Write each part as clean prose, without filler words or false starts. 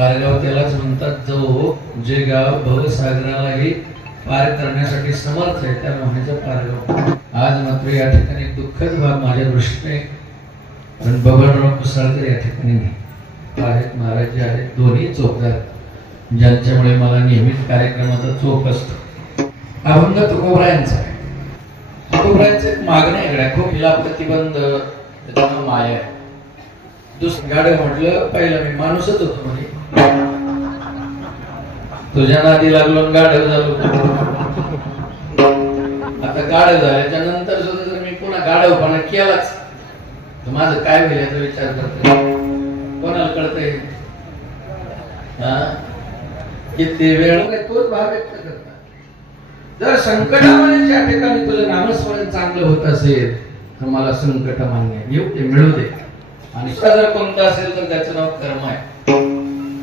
पारगाव त्यालाच म्हणतात जो जे गाव भवसागरालाही पार करण्यासाठी समर्थ आहे त्याला म्हणायचं पारगाव। आज मात्र या ठिकाणी दुःखद बाब माझ्या दृष्टीने, पण बबनराव कुसाळकर या ठिकाणी नाही आहेत, महाराज जे आहेत दोन्ही चोपदार, ज्यांच्यामुळे मला नेहमीच कार्यक्रमाचा चोख असतो। अभंग तुकोबरायांचा आहे। तुकोबरायांचं एक मागणं आहे, खूप हिला प्रतिबंध, त्याच्यानं माया आहे। दुसरं गाडं म्हटलं पहिलं मी माणूसच होतो म्हणे, तुझ्या नादी लागलो गाढव झालो, आता गाढव झाल्याच्या नंतर सुद्धा जर मी पुन्हा गाढवपणा केलाच तर माझं काय होईल याचा विचार करतोय, कोणाला कळतंय? किती वेळ तोच भाव व्यक्त करतात। जर संकटामध्ये ज्या ठिकाणी तुझं नामस्मरण चांगलं होत असेल तर मला संकट मान्य, येऊ दे मिळू दे। आणि जर कोणता असेल तर त्याचं नाव कर्म आहे,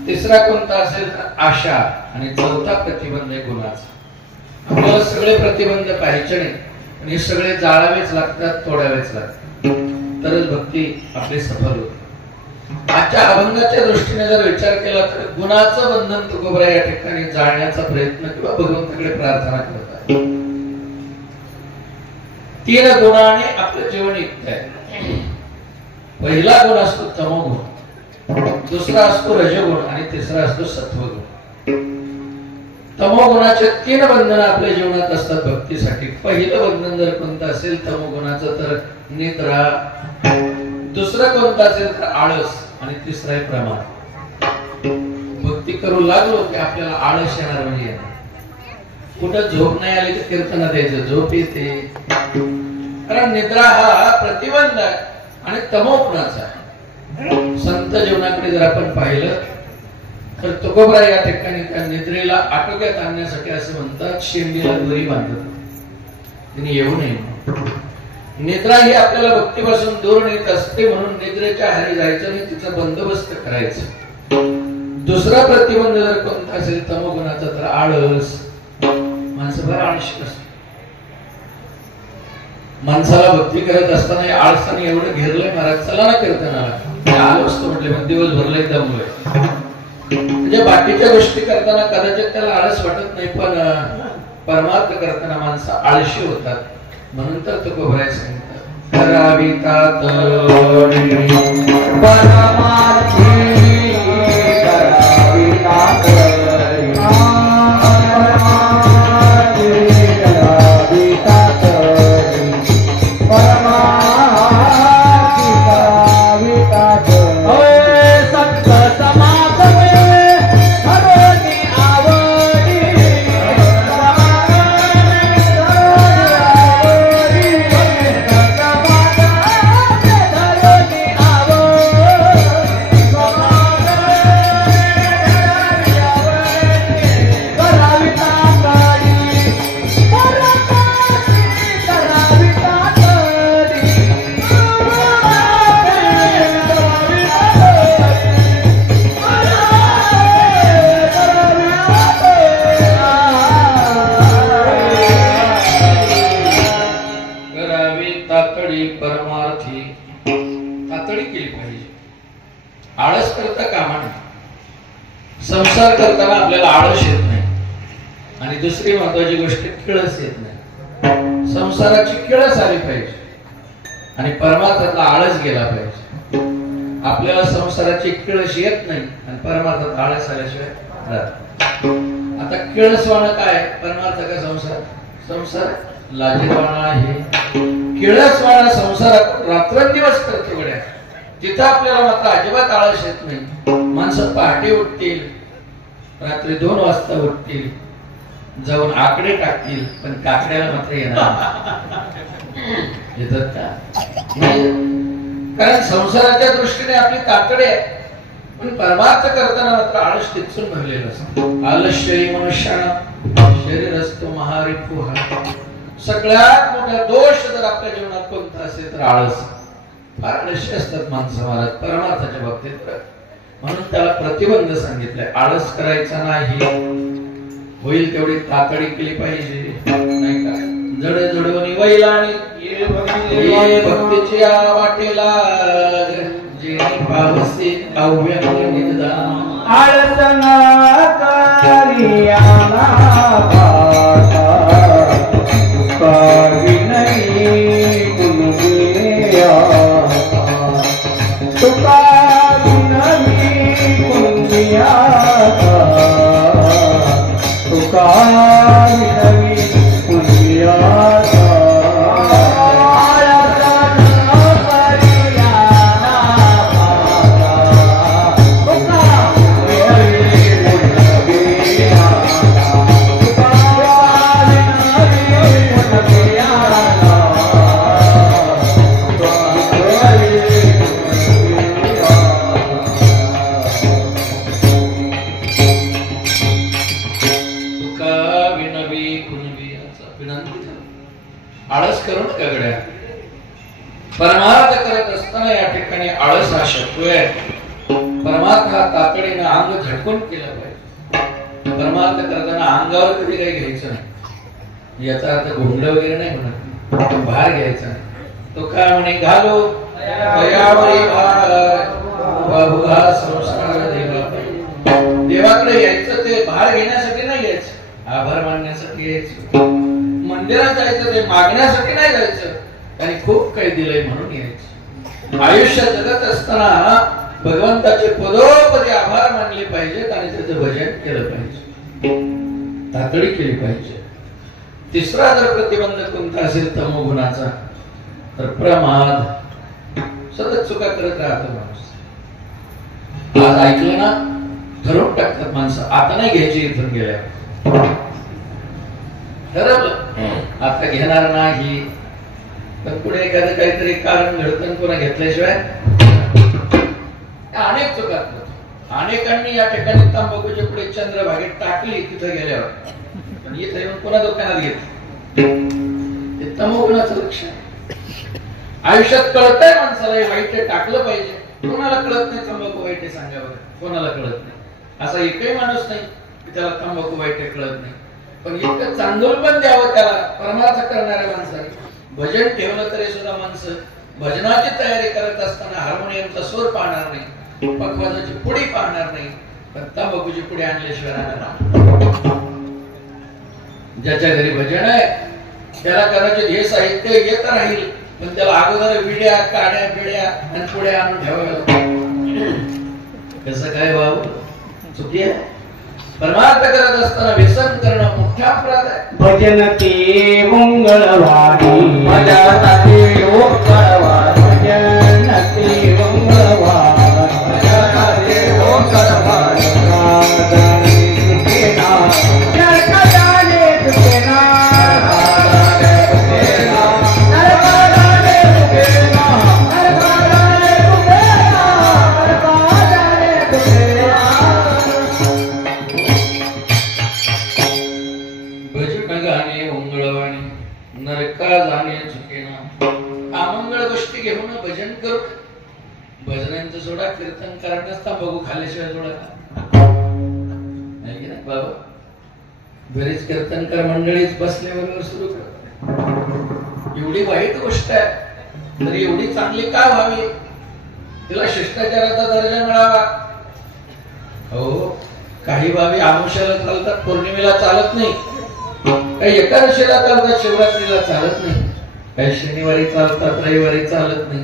तिसरा कोणता असेल तर आशा, आणि चौथा प्रतिबंध आहे गुणाचा। आपल्याला सगळे प्रतिबंध पाहिजे नाही, पण हे सगळे जाळावेच लागतात, तोडावेच लागतात, तरच भक्ती आपली सफल होते। आजच्या अभंगाच्या दृष्टीने जर विचार केला तर गुणाचं बंधन तुकोबरा या ठिकाणी जाळण्याचा प्रयत्न किंवा भगवंताकडे प्रार्थना करतात। 3 गुणाने आपलं जीवन युक्त आहे। पहिला गुण असतो तमोगुण, दुसरा असतो रजोगुण आणि तिसरा असतो सत्वगुण। तमोगुणाचे 3 बंधन आपल्या जीवनात असतात भक्तीसाठी। पहिलं बंधन जर कोणतं असेल तमोगुणाचं तर निद्रा, दुसरं कोणतं असेल तर आळस, आणि तिसरं आहे प्रमाद। भक्ती करू लागलो की आपल्याला आळस येणार म्हणजे येणार, कुठं झोप नाही आली तर कीर्तनात द्यायचं, झोप येते, कारण निद्रा हा प्रतिबंध आहे आणि तमोगुणाचा आहे। संत जीवनाकडे जर आपण पाहिलं तर तुकोबरा या ठिकाणी त्या निद्रेला आटोक्यात आणण्यासाठी असं म्हणतात शेंडीला दोरी बांधत, तिने येऊ नये। निद्रा ही आपल्याला भक्तीपासून दूर नेत असते, म्हणून निद्रेच्या आहारी जायचं आणि तिचा बंदोबस्त करायचं। दुसरा प्रतिबंध जर कोणता असेल तमोगुणाचा तर आळस। माणसं बरं आळशी असते, माणसाला भक्ती करत असताना आळसाने एवढं घेरलंय महाराज, चला ना कीर्तनाला आलो असतो म्हटले, पण दिवसभरला दमलोय। म्हणजे बाकीच्या गोष्टी करताना कदाचित त्याला आळस वाटत नाही, पण परमार्थ करताना माणसं आळशी होतात, म्हणून तर तुकोबराय सांगतात करावी तातडी परमार्थी, करावी तातडी संसार करताना आपल्याला आळस येत नाही, आणि दुसरी महत्वाची गोष्ट किळस येत नाही। संसाराची किळस आली पाहिजे आणि परमार्थातला आळस गेला पाहिजे। आपल्याला संसाराची किळस येत नाही आणि परमार्थात आळस आल्याशिवाय राहत। आता किळसवाणं काय, परमार्थ का संसार? संसार लाजीरवाणा आहे, किळसवाणा संसारात रात्रंदिवस करतो गड्या, तिथं आपल्याला मात्र अजिबात आळस येत नाही। माणसं पहाटे उठतील, रात्री 2 वाजता उठतील, जाऊन आकडे टाकतील, पण काकड्याला मात्र येणार येतात का? कारण संसाराच्या दृष्टीने आपली काकडे आहे, पण परमार्थ करताना मात्र आळस टिचून भरलेलं असतं। आलस्यही मनुष्यानं शरीर असतो महारिपुहा। सगळ्यात मोठा दोष जर आपल्या जीवनात कोणता असेल तर आळस। फार आळशी असतात माणसं महाराज परमार्थाच्या बाबतीत, म्हणून त्याला प्रतिबंध सांगितलाय, आळस करायचा नाही, होईल तेवढी तातडी केली पाहिजे, नाही का? जड जडवणी वैला आणि ये भक्तीच्या वाटेला जे पावसे काव्य निदान आळसना करियाना तुका विनयी कुंदिया तुका विनयी कुंदिया तुका विनयी कुंदिया आळस करू नका गड्या. परमार्थ करत असताना या ठिकाणी आळस हा शत्रू आहे. परमार्थ हा तातडीने अंग झटकून केला पाहिजे. परमार्थ करताना अंगावर कधी काही घ्यायचं नाही. याचा अर्थ गोंधळ वगैरे नाही म्हणत, भार घ्यायचा नाही. तो काय म्हणे घालो दयावरी भार बहुधा संस्कार देवा. देवाकडे यायचं ते भार घेण्यासाठी नाही यायचं, आभार मानण्यासाठी यायचं. मंदिरात जायचं ते मागण्यासाठी नाही जायचं आणि खूप काही दिलंय म्हणून यायचं. आयुष्य जगत असताना भगवंताचे पदोपदी आभार मानले पाहिजेत आणि त्याचं भजन केलं पाहिजे, तातडी केली पाहिजे. तिसरा जर प्रतिबंध कोणता असेल तमोगुणाचा तर प्रमाद. सतत चुका करत राहतो माणूस. आज ऐकलं ना ठरवून टाकतात माणसं, आता नाही घ्यायची इथून गेल्यावर. ठरवलं आता घेणार नाही, पण पुढे एखादं काहीतरी कारण घडतं पुन्हा घेतल्याशिवाय अनेक चुका करतो. अनेकांनी या ठिकाणी तंबाखूच्या पुढे चंद्रभागेत टाकली तिथं गेल्यावर, पण इथं येऊन पुन्हा दुकानात घेतली. ते तमोगुणाचं लक्षण. आयुष्यात कळतंय माणसाला हे वाईट टाकलं पाहिजे, कोणाला कळत नाही तंबाखू वाईट सांगा बरं, कोणाला कळत नाही. असा एकही माणूस नाही की त्याला तंबाखू वाईट कळत नाही. पण इतकं चांदोल पण द्यावं त्याला परमार्थ करणाऱ्या माणसाने. भजन ठेवलं तरी सुद्धा माणसं भजनाची तयारी करत असताना हार्मोनियमचा सूर पाहणार नाही, पखवाजाची पुडी पाहणार नाही, पण तंबाखूची पुडी आणल्याशिवाय राहणार. ज्याच्या घरी भजन आहे त्याला कदाचित हे साहित्य येत राहील, पण त्याला अगोदर विड्या काड्या बिड्या आणि पुड्या आणून ठेवाव्या. कसं काय बाबू, चुकी आहे. परमार्थ करत असताना व्यसन करणं मोठा अपराध आहे. भजन ते मंगळवारी भजन ते मंगळवारी भजन ते मंगळवारी भजन ते मंगळवारी राधाने तुकेना नरकाने तुकेना राधाने तुकेना नरकाने तुकेना नरकाने तुकेना नरकाने तुकेना. गाणे मंगळवाणी नरका जाणे चुकेना. अमंगळ गोष्टी घेऊन भजन करू. भजनांचं सोडा, कीर्तन करण्यास तंबाखू खाल्ल्याशिवाय सोडा नाही की नाही बाबा. बरीच कीर्तनकार मंडळीच बसल्याबरोबर सुरू करतात. एवढी वाईट गोष्ट आहे तरी एवढी चांगली का व्हावी, तिला शिष्टाचाराचा दर्जा मिळावा. हो, काही बाबी आमुष्याला चालतात, पौर्णिमेला चालत नाही. काही एकादशीला चालतात, शिवरात्रीला चालत नाही. काही शनिवारी चालतात, रविवारी चालत नाही.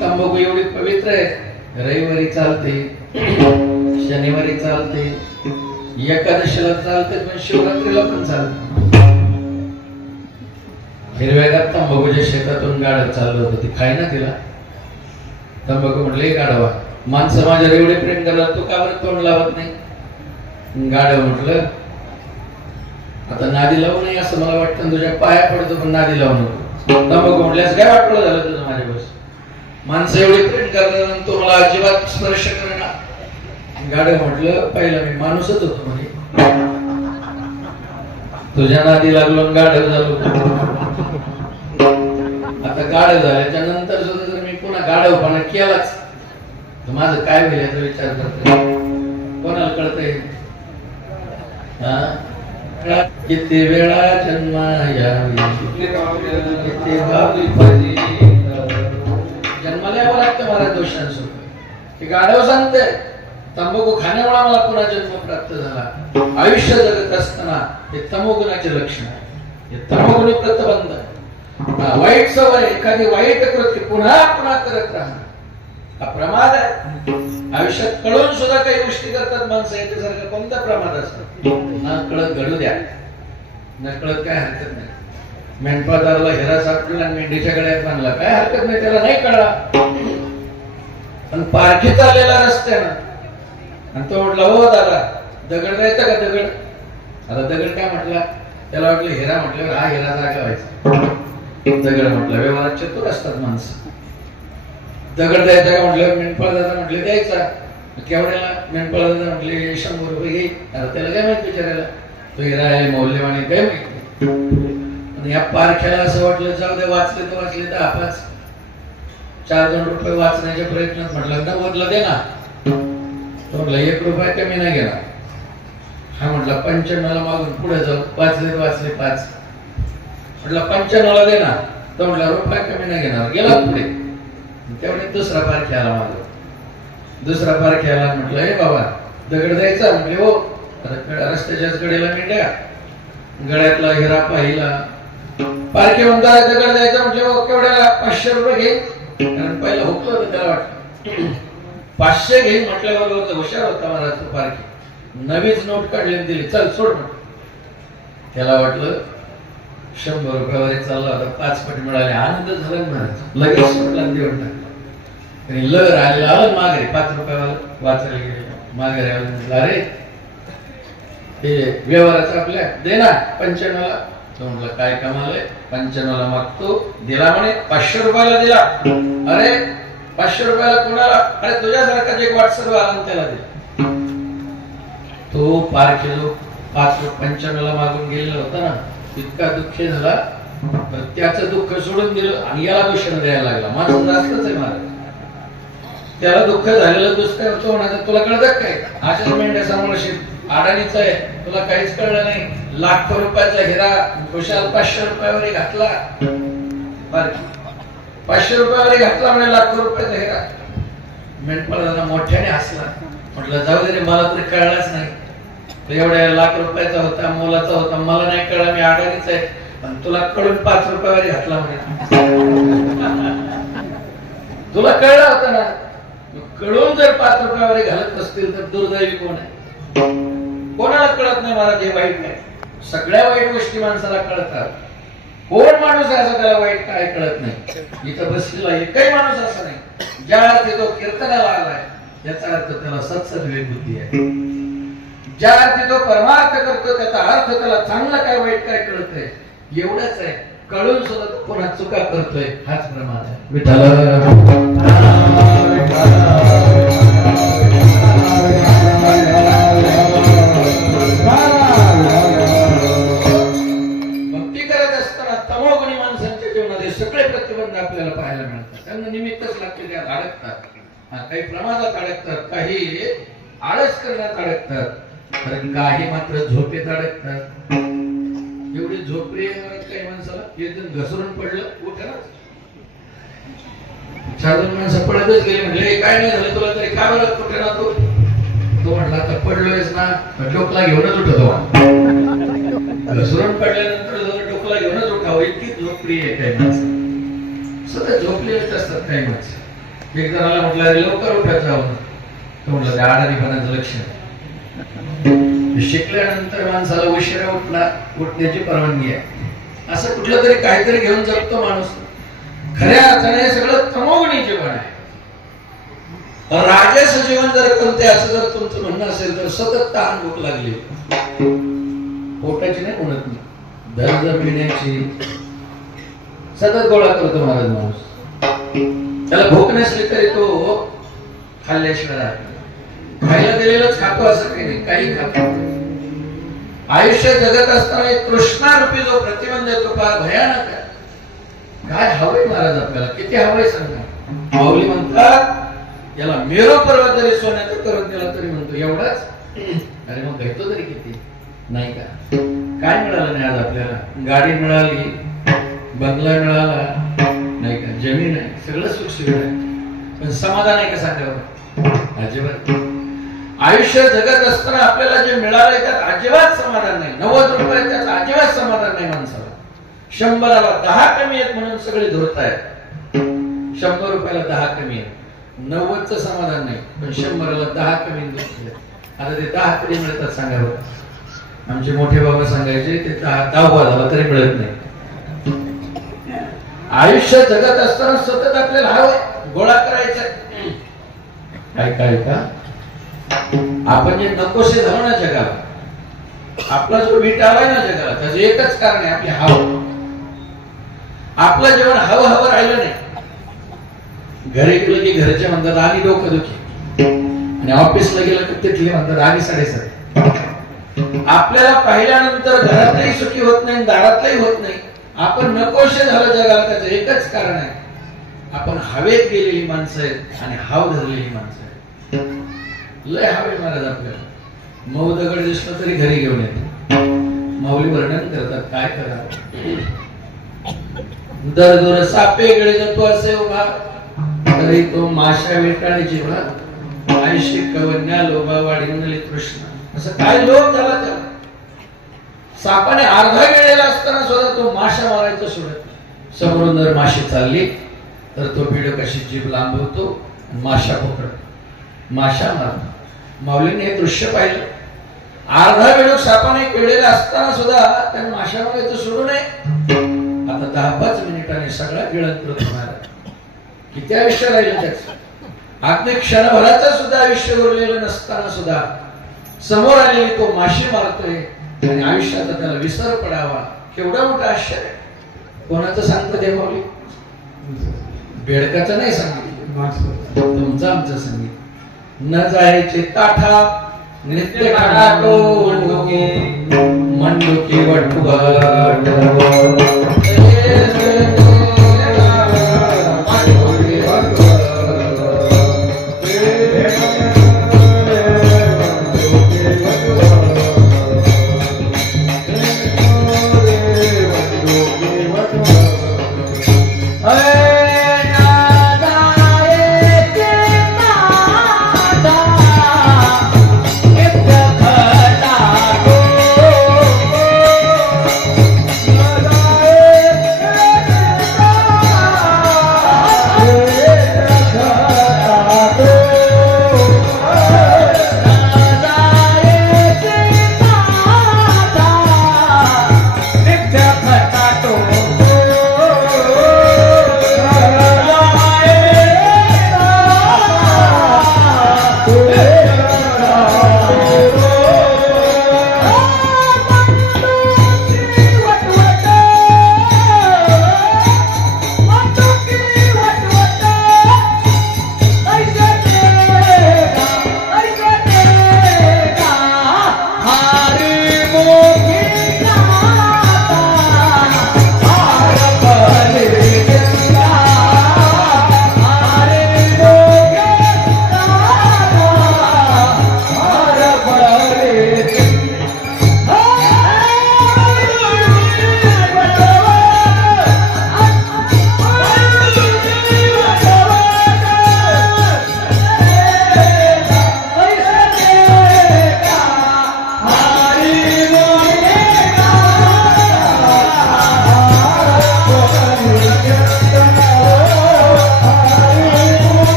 तंबाखू एवढी पवित्र आहे, रविवारी चालते, शनिवारी चालते, एकादशीला चालते, पण शिवरात्रीला पण चालते. हिरव्यागार तंबाखूच्या शेतातून गाडव चाललं होतं, ती खाय ना तिला. तंबाखू म्हटलं गाडवा, माणसं माझ्यावर एवढे प्रेम करतात, तू का बरं तोंड लावत नाही. गाडव म्हटलं आता नादी लावू नये असं मला वाटतं, तुझ्या पाया पडतो पण नादी लावू नको. तंबाखू म्हटल्यास काय वाटलं झालं तुझं माझ्यावर. माणसं एवढी प्रेम करतात, तो मला अजिबात स्पर्श करणार. गाडव म्हटलं पहिला मी माणूसच होतो म्हणजे, तुझ्या नादी लागलो गाडव झालो. आता गाडव झाल्याच्या नंतर सुद्धा जर मी पुन्हा गाडवपणा केलाच तर माझं काय होईल याचा विचार करतो. कोणाला कळतंय. किती वेळा जन्मा यावी, किती भावी पदी. जन्माला यावं लागतं मला दोषांसोबत. गाढव सांगते तंबाखू खाण्यामुळे मला पुन्हा जन्म प्राप्त झाला. आयुष्य जगत असताना हे तमोगुणाचे लक्षण आहे. हे तमोगुणी प्रतिबंध आहे. वाईट सवय, एखादी वाईट कृती पुन्हा पुन्हा करत राहणं हा प्रमाद आहे. आयुष्यात कळून सुद्धा काही गोष्टी करतात माणसं, याच्यासारखं कोणता प्रमाद असतो? न कळत घडू द्या, न कळत काय हरकत नाही. मेंढपाळाला हिरा सापडला आणि मेंढीच्या गळ्यात बांधला, काय हरकत नाही, त्याला नाही कळला. पण पारखी चाललेला रस्त्यानं आणि तो म्हटला, हो दादा दगड द्यायचा का? दगड. आता दगड काय म्हटला? त्याला वाटलं हिरा, म्हटल्यावर हा हिरा जागा व्हायचा. दगड म्हटलं, व्यवहारात चतुर असतात माणसं. दगड द्यायचा का म्हटल्यावर मेंढपाळ दादा म्हटले द्यायचा. केवढ्याला? मेंढपाळ दादा म्हटले 100 रुपये घेईल. आता त्याला काय माहिती विचारायला, तो हिरा आहे मौल्यवान काय माहिती. या पारख्याला असं वाटलं जाऊ दे, वाचले तर वाचले, 10-5 4-2 रुपये वाचण्याच्या प्रयत्नात म्हटलं 90ला दे ना. तो म्हटलं 1 रुपया कमी नाही घेणार. हा म्हटला 95ला मागून पुढे जाऊ, वाचले 5. म्हटलं 95ला दे ना. तो म्हटला रुपया कमी नाही घेणार. गेला पुढे. तेवढे दुसरा पारख्याला मागलो. दुसरा पारख्याला म्हटलं हे बाबा दगड द्यायचा? म्हटले हो. रस्त्याच्याच कडेला मेंढ्या, गळ्यातला हिरा पाहिला. पारखे म्हणतात दगड द्यायचा म्हटले हो. केवढ्याला? 500 रुपये घे. कारण पहिला हुकलं होतं, त्याला वाटलं 500 घेईन म्हटल्याबरोबर हुशार होता महाराज तो पारखी. नवीच नोट काढली दिली, चल सोड. त्याला वाटलं 100 रुपयावर चालला होता, 5 पट मिळाले. आनंद झाला महाराज, लगेच सोडला देऊन टाकला. आणि लहर आलेला आलं माघारी, 5 रुपयावर वाचायला गेले. माघारी आलं, अरे ते व्यवहाराचं आपल्या दे ना 95ला. तो म्हटलं काय कमालय, 95ला मागतो. दिला म्हणे 500 रुपयाला दिला. अरे 500 रुपयाला कोणाला? अरे तुझ्यासारखा एक व्हॉट्सअप आला त्याला दे. तो पारखे जो 95ला मागून गेलेला होता ना, इतका दुःखी झाला, त्याचं दुःख सोडून दिलं आणि याला दूषण द्यायला लागला. माझं जास्तच आहे महाराज. त्याला दुःख झालेलं दुष्काळ होतो म्हणायचं, तुला कळत काय? अशाच मेंढ्या सांभाळशील, अडाणीच आहे, तुला काहीच कळलं नाही. लाखो रुपयाचा हिरा खुशाल 500 रुपयावर घातला. 500 रुपयावर घातला म्हणे लाखो रुपयाचा हिरा. मेंढपाळाला मोठ्याने हसला. म्हटलं जाऊ दे रे, मला तरी कळलाच नाही. एवढ्या लाख रुपयाचा होता, मोलाचा होता, मला नाही कळला, मी अडाणीच आहे. पण तुला कळून 5 रुपयावर घातला म्हणे. तुला कळला होता ना. कळून जर 5 रुपयावर घालत असतील तर दुर्दैवी कोण आहे? कोणाला कळत नाही मला ते वाईट आहे. सगळ्या वाईट गोष्टी माणसाला कळतात. कोण माणूस आहे असं त्याला वाईट काय कळत नाही? इथं बसलेला एकही माणूस असा नाही ज्या अर्थी तो कीर्तनाला आलाय याचा अर्थ त्याला सत्सद्विवेक बुद्धी आहे. ज्या अर्थी तो परमार्थ करतो त्याचा अर्थ त्याला चांगला काय वाईट काय कळतंय एवढंच आहे. कळून सुद्धा तो कोणा चुका करतोय हाच प्रमाद आहे. भक्ती करत असताना तमोगुणी माणसांच्या जीवनात सगळे प्रतिबंध आपल्याला पाहायला मिळतात. त्यांना निमित्तच लागते, त्यात अडकतात. काही प्रमादात अडकतात, काही आळस करण्यात अडकतात, काही मात्र झोपेत अडकतात. एवढी झोपरी काही माणसाला एकदम घसरून पडलं उठणार. 4-2 माणसं पडतच गेले. म्हटले काय नाही झालं तुला तरी, काय बरं कुठे ना तो म्हटला आता पडलोयस ना, डोकला घेऊनच उठतो. घसरून पडल्यानंतर डोकला घेऊनच उठावं इतकी झोपडी आहे काही माणसं. सतत झोपलेच असतात काही माणसं. एक जणाला म्हटलं लवकर उठायचं हवं, तो म्हटलं त्या आडाणीपणाचं लक्षण. शिकल्यानंतर माणसाला उशिरा उठण्याची परवानगी आहे. असं कुठलं तरी काहीतरी घेऊन जगतो माणूस. खऱ्या अर्थाने हे सगळं तमोगुणी जीवन आहे. राजस जीवन जर कोणते असं जर तुमचं म्हणणं असेल तर सतत तहान भूक लागली, पोटाची नाही म्हणत नाही, दर पिण्याची सतत गोळा करतो महाराज माणूस. त्याला भूक नसली तरी तो खाल्ल्याशिवाय राहत नाही. खायला दिलेलंच खातो असं काही नाही, काही खातो. आयुष्य जगत असताना तृष्णारूपी जो प्रतिबंध आहे तो फार भयानक आहे. काय हवंय महाराज आपल्याला, किती हवंय सांगा. माऊली म्हणतात याला मेरू पर्वत जरी सोन्याचं करून दिला तरी म्हणतो एवढाच. अरे मग घेतो तरी किती नाही का? काय मिळालं नाही आज आपल्याला? गाडी मिळाली, बंगला मिळाला नाही का, जमीन आहे, सगळं सुख सुविधा आहे, पण समाधान आहे का सांगा? अजिबात. आयुष्य जगत असताना आपल्याला जे मिळालंय त्यात अजिबात समाधान नाही. 90 रुपये त्याचं अजिबात समाधान नाही माणसाला. 100ला 10 कमी आहेत म्हणून सगळे धुरतायत. 100 रुपयाला 10 कमी आहे, 90चं समाधान नाही, पण 100ला 10 कमी धुरतले. आता ते 10 कधी मिळतात सांगा बरं. आमचे मोठे बाबा सांगायचे ते 10 झाला तरी मिळत नाही. आयुष्य जगत असताना सतत आपल्याला हवं गोळा करायचं. ऐका आपण जे नकोसे झालो ना जगाला, आपला जो वीट आलाय ना जगाला, त्याचं एकच कारण आहे आपली हवं. आपलं जेवण हवं राहिलं नाही. घरी गेलं की घरचे म्हणतात आधी डोकं दुखी, आणि ऑफिसला गेलं की तिथले म्हणतात आधी 7:30. आपल्याला पाहिल्यानंतर घरातही सुखी होत नाही, दारातही होत नाही. आपण नकोशे झालं जगाला, त्याचं एकच कारण आहे आपण हवेत गेलेली माणसं आहेत आणि हाव धरलेली माणसं आहेत. लय हवे महाराज आपल्याला. मऊ दगड दिसलं तरी घरी घेऊन येते. माऊली वर्णन करतात काय करा. दर सापे गळे जातो असे उभा, तरी तो माशा वेटाळी जीवा, आयुष्य कवन्या लोभा वाढीवली कृष्ण. असं काय लोभ झाला त्याला. सापाने अर्धा गेलेला असताना सुद्धा तो माशा मारायचं सोडत. समोरून जर माशी चालली तर तो भिड कशी जीभ लांबवतो, माशा पकडतो, माशा मारतो. माऊलीने हे दृश्य पाहिलं. अर्धा वेळ सापाने केलेला असताना सुद्धा त्याने माशा मारायचं सोडू नये. आता 10-5 मिनिटांनी सगळा गिळंकृत होणार. किती आयुष्य राहिलं त्याचं. अगदी क्षणभराचं सुद्धा आयुष्य उरलेलं नसताना सुद्धा समोर आलेली तो माशी मारतोय आणि आयुष्याचा त्याला विसर पडावा. केवढा मोठा आश्चर्य. कोणाचं सांगतो ते माऊली? बेडकाचं नाही सांगितलं, तुमचं आमचं संगीत. न जायचे ताठा नृत्य काढातो मंडुकी वटुघाट.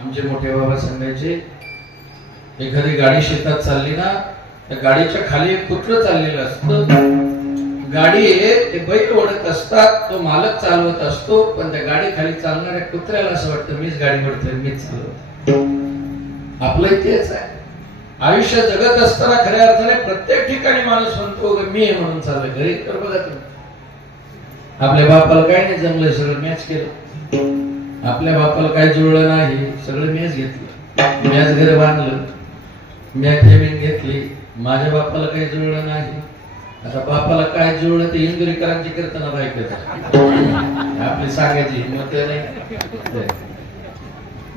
आमचे मोठे बाबा सांगायचे एखादी गाडी शेतात चालली ना, त्या गाडीच्या खाली एक कुत्र चाललेलं असतं. गाडी ते बैल ओढत असतात, तो मालक चालवत असतो, पण त्या गाडी खाली चालणाऱ्या कुत्र्याला असं वाटतं मीच गाडी ओढतोय, मीच चालवतो. आपलं तेच आहे. आयुष्य जगत असताना खऱ्या अर्थाने प्रत्येक ठिकाणी माणूस म्हणतो मी आहे म्हणून चाललोय. घरी तर बघा तुम्ही आपल्या बापाला काय नाही जमलं, सगळं मॅच केलं. आपल्या बापाला काय जुळलं नाही, सगळं मॅच घेतलं. मॅच घर बांधलं, मॅच जमीन घेतली. माझ्या बापाला काही जुळलं नाही. आता बापाला काय जुळलं ते इंदुरीकरांची कीर्तनात ऐकत. आपली सांगायची हिंमत नाही.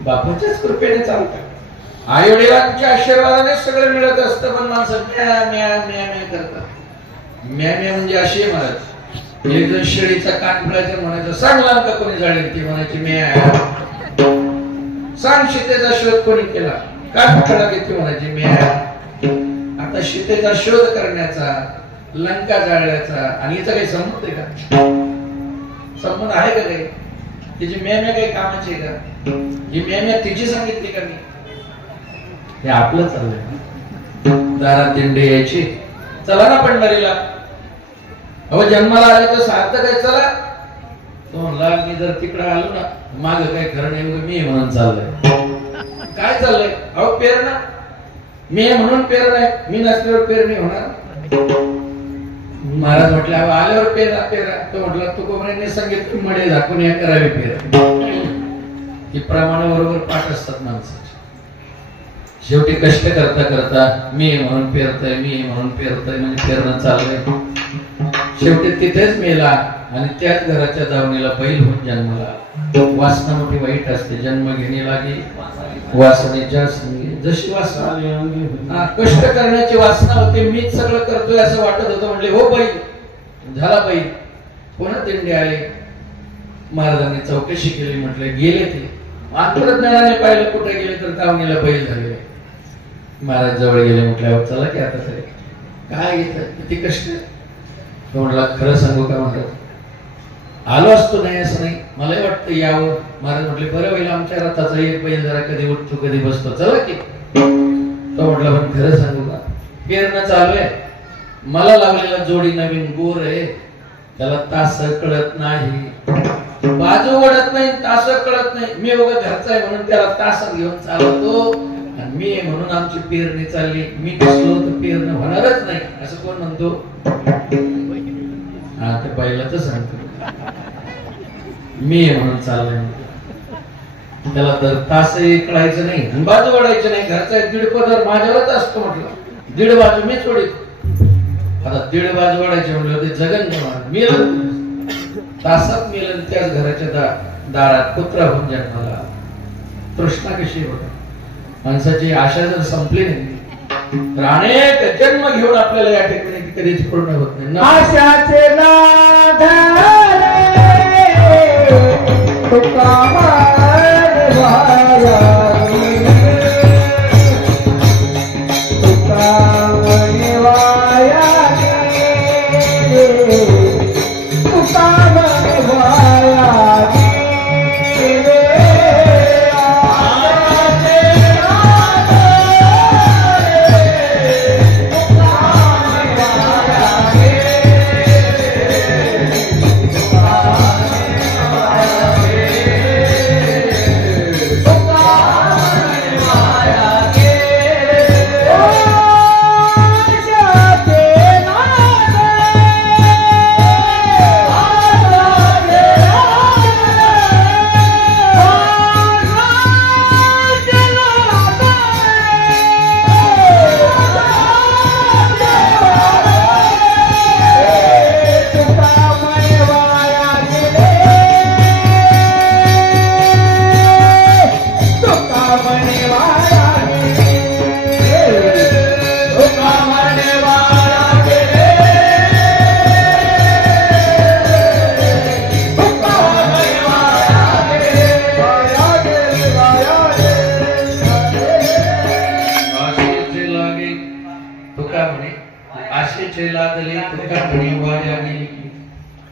बापाच्याच कृपेने चालतं. आई वडिलांच्या आशीर्वादाने सगळं मिळत असतं, पण माणसं म्या म्या म्या म्या करतात. म्या म्या म्हणजे अशी महाराज, एक जण शेळीचा कान फुलायचं म्हणायचं, सांग का कोणी जाळेल, ती म्हणायची म्या. सांग सीतेचा शोध कोणी केला, कान फुला घेतली, म्हणायची म्या. आता सीतेचा शोध करण्याचा, लंका जाळण्याचा आणि याचा काही संबंध आहे का? संबंध आहे का काही? तिची म्या म्या काही कामाची आहे का? ही म्या म्या तिची सांगितली का मी? हे आपलं चाललंय. दारात दिंडी यायची, चला ना पंढरीला. अहो जन्माला आले तर सार्थक आहे, चला. तो म्हणला मी जर तिकडे आलो ना, माग काय खरं नाही, मी म्हणून चाललंय. काय चाललंय? अहो पेरणा, मी म्हणून पेरणा आहे, मी नसल्यावर पेरणी होणार. महाराज म्हटले आल्यावर पेरा पेरा. तो म्हटला तू म्हणे सांगितलं मडे झाकून या करावी पेरा. ही प्रमाणाबरोबर पाठ असतात माणसाचे. शेवटी कष्ट करता करता मी म्हणून पेरतय, मी म्हणून पेरतय, म्हणजे पेरणं चाललंय. शेवटी तिथेच मेला आणि त्याच घराच्या दावणीला बैल होऊन जन्माला. वासना मोठी वाईट असते, जन्म घेणे लागे वासनेच्या संगी. जशी वासना, कष्ट करण्याची वासना होती, मीच सगळं करतोय असं वाटत होतं. म्हणले हो बैल झाला बैल. पुन्हा दिंडी आले, महाराजांनी चौकशी केली, म्हटले गेले ते. अंतर्ज्ञानाने पाहिलं कुठे गेले तर दावणीला बैल झाले. महाराज जवळ गेले, म्हटल्यावर चला की आता तरी काय घेतलं, किती कष्ट. तो म्हटला खरं सांगू का महाराज, आलो असतो नाही असं नाही, मलाही वाटतं यावं. महाराज म्हटले बरं होईल, आमच्या रथाचा एक बैल जरा कधी उठतो कधी बसतो, चला की. तो म्हटला पण खरं सांगू का, पेरणं चालू आहे, मला लावलेला जोडी नवीन गोर आहे, त्याला तास कळत नाही, बाजू वडत नाही, तास कळत नाही. मी बघा घरचा आहे म्हणून त्याला तासात घेऊन चालवतो, आणि मी म्हणून आमची पेरणी चालली. मी कसलो तर पेरणं होणारच नाही असं कोण म्हणतो? हा ते पहिलं सांगतो, मी म्हणून चाललंय. त्याला तर तासही कळायचं नाही, बाजू वाढायचं नाही. घरचा दीड पदर माझ्यावरच असतो. म्हटलं दीड बाजू मी सोडित. आता दीड बाजू वाढायचे म्हणलं ते जगन मेलं, तासात मेलं. त्याच घराच्या दारात कुत्रा होऊन जन्माला. तृष्णा कशी होत, माणसाची आशा जर संपली नाही तर अनेक जन्म घेऊन आपल्याला या ठिकाणी कधीच पूर्ण होत नाही. आशाचे नाद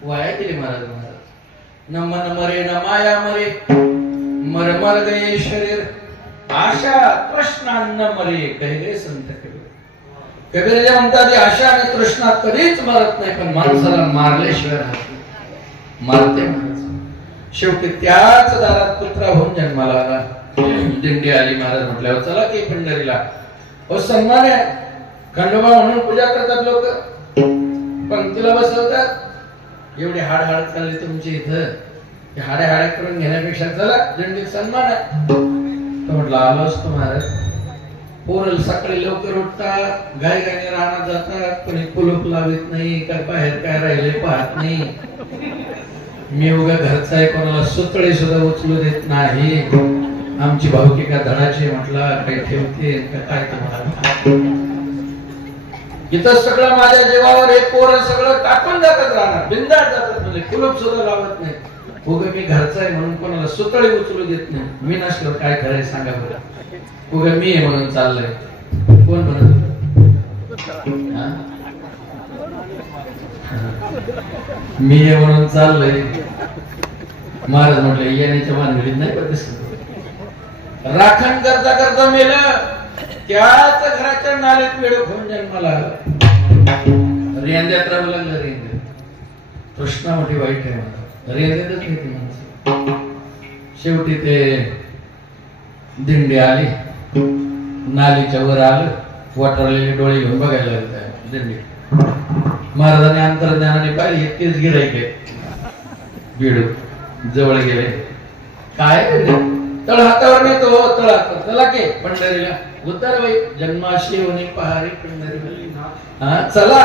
वाया गेली महाराज. न मन मरे न माया मरे, मरमर गये शरीर, आशा तृष्णा न मरे, कहे गए संत कबीर. कबीर जे म्हणतात आशा आणि तृष्णा कधीच मरत नाही, पण माणसाला मारल्याशिवाय मारते महाराज. शेवटी त्याच दारात कुत्रा होऊन जन्माला आला. दिंडी आली. महाराज म्हटल्यावर चला की पंढरीला. सन्मान आहे, खंडोबा म्हणून पूजा करतात लोक, पंक्तीला बसवतात. एवढी हाड चालली तुमची इथं, हाड्या करून घेण्यापेक्षा चला दंडित सन्मान आहे. तर म्हटलं आलो असतो महाराज. पोरल सकाळी लवकर उठतात, गायगाने रानात जातात, कोणी कुलूप लावित नाही, काय बाहेर काय राहिले पाहत नाही. मी उगा घरचा आहे, कोणाला सुतळे सुद्धा उचलू देत नाही. आमची भाऊकी का धडाची म्हटलं काही ठेवते काय तुम्हाला. इथं सगळं माझ्या जीवावर एक पोर सगळं टाकून जातात राहणार, बिंदास जातात, म्हणजे कुलूप सुद्धा लावत नाही. उगा मी घरचा आहे म्हणून कोणाला सुतळे उचलू देत नाही. मी नसलो काय करायचं सांगा बरं. उगा मी आहे म्हणून चाललंय. कोण म्हणत मी आहे म्हणून चाललंय. महाराज म्हटलं येण्याच्या भानगडीत नाही पण राखण करता करता मेलं, त्याच घराच्या नालीत वेळ होऊन जन्माला आला. रेंद्यात राहावं लागलं. रेंद्यात कृष्णा मोठी वाईट आहे मला. रेंद्यातच नाही ती माणसं. शेवटी ते दिंडी आली, नालीच्या वर आलं, वाटरलेले डोळे घेऊन बघायला लागले दिंडी. महाराजांनी अंतर्ज्ञानाने पाहिजे इतकेच गिराईक बिडू जवळ गेले. काय तळ हातावर नेतो, तळ हातावर चला के पंढरीला उतर बाई जन्माशी होणे पहारी पंढरी. चला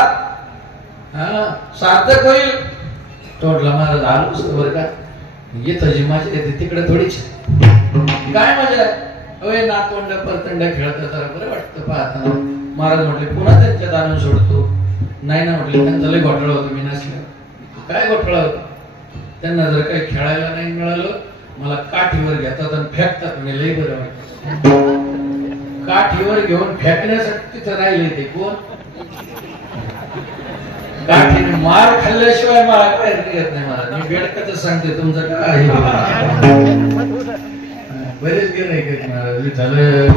सार्थक होईल. तोडला महाराज आलो बर का. येतं जी मजा येते तिकडे थोडीच. काय मजा आहे. अवे नातवंड परतंड खेळतात जरा बरं वाटतं पाहताना. महाराज म्हटले पुन्हा त्यांच्यात आणून सोडतो. नाही ना म्हटले त्यांचा लय घोटाळा होतो. मी नसलं काय घोटाळा होतो. त्यांना जर काही खेळायला नाही मिळालं मला काठीवर घेतात आणि फेकतात. म्हणजे लय बरं वाटतं. काठीवर घेऊन फेकण्यासाठी तिथं राहिले ते कोण. काठीने मार खाल्ल्याशिवाय मला काय येत नाही. मला मी बेडकच सांगते तुमचं काय बरेच गिऱ्हाईक महाराज झालं.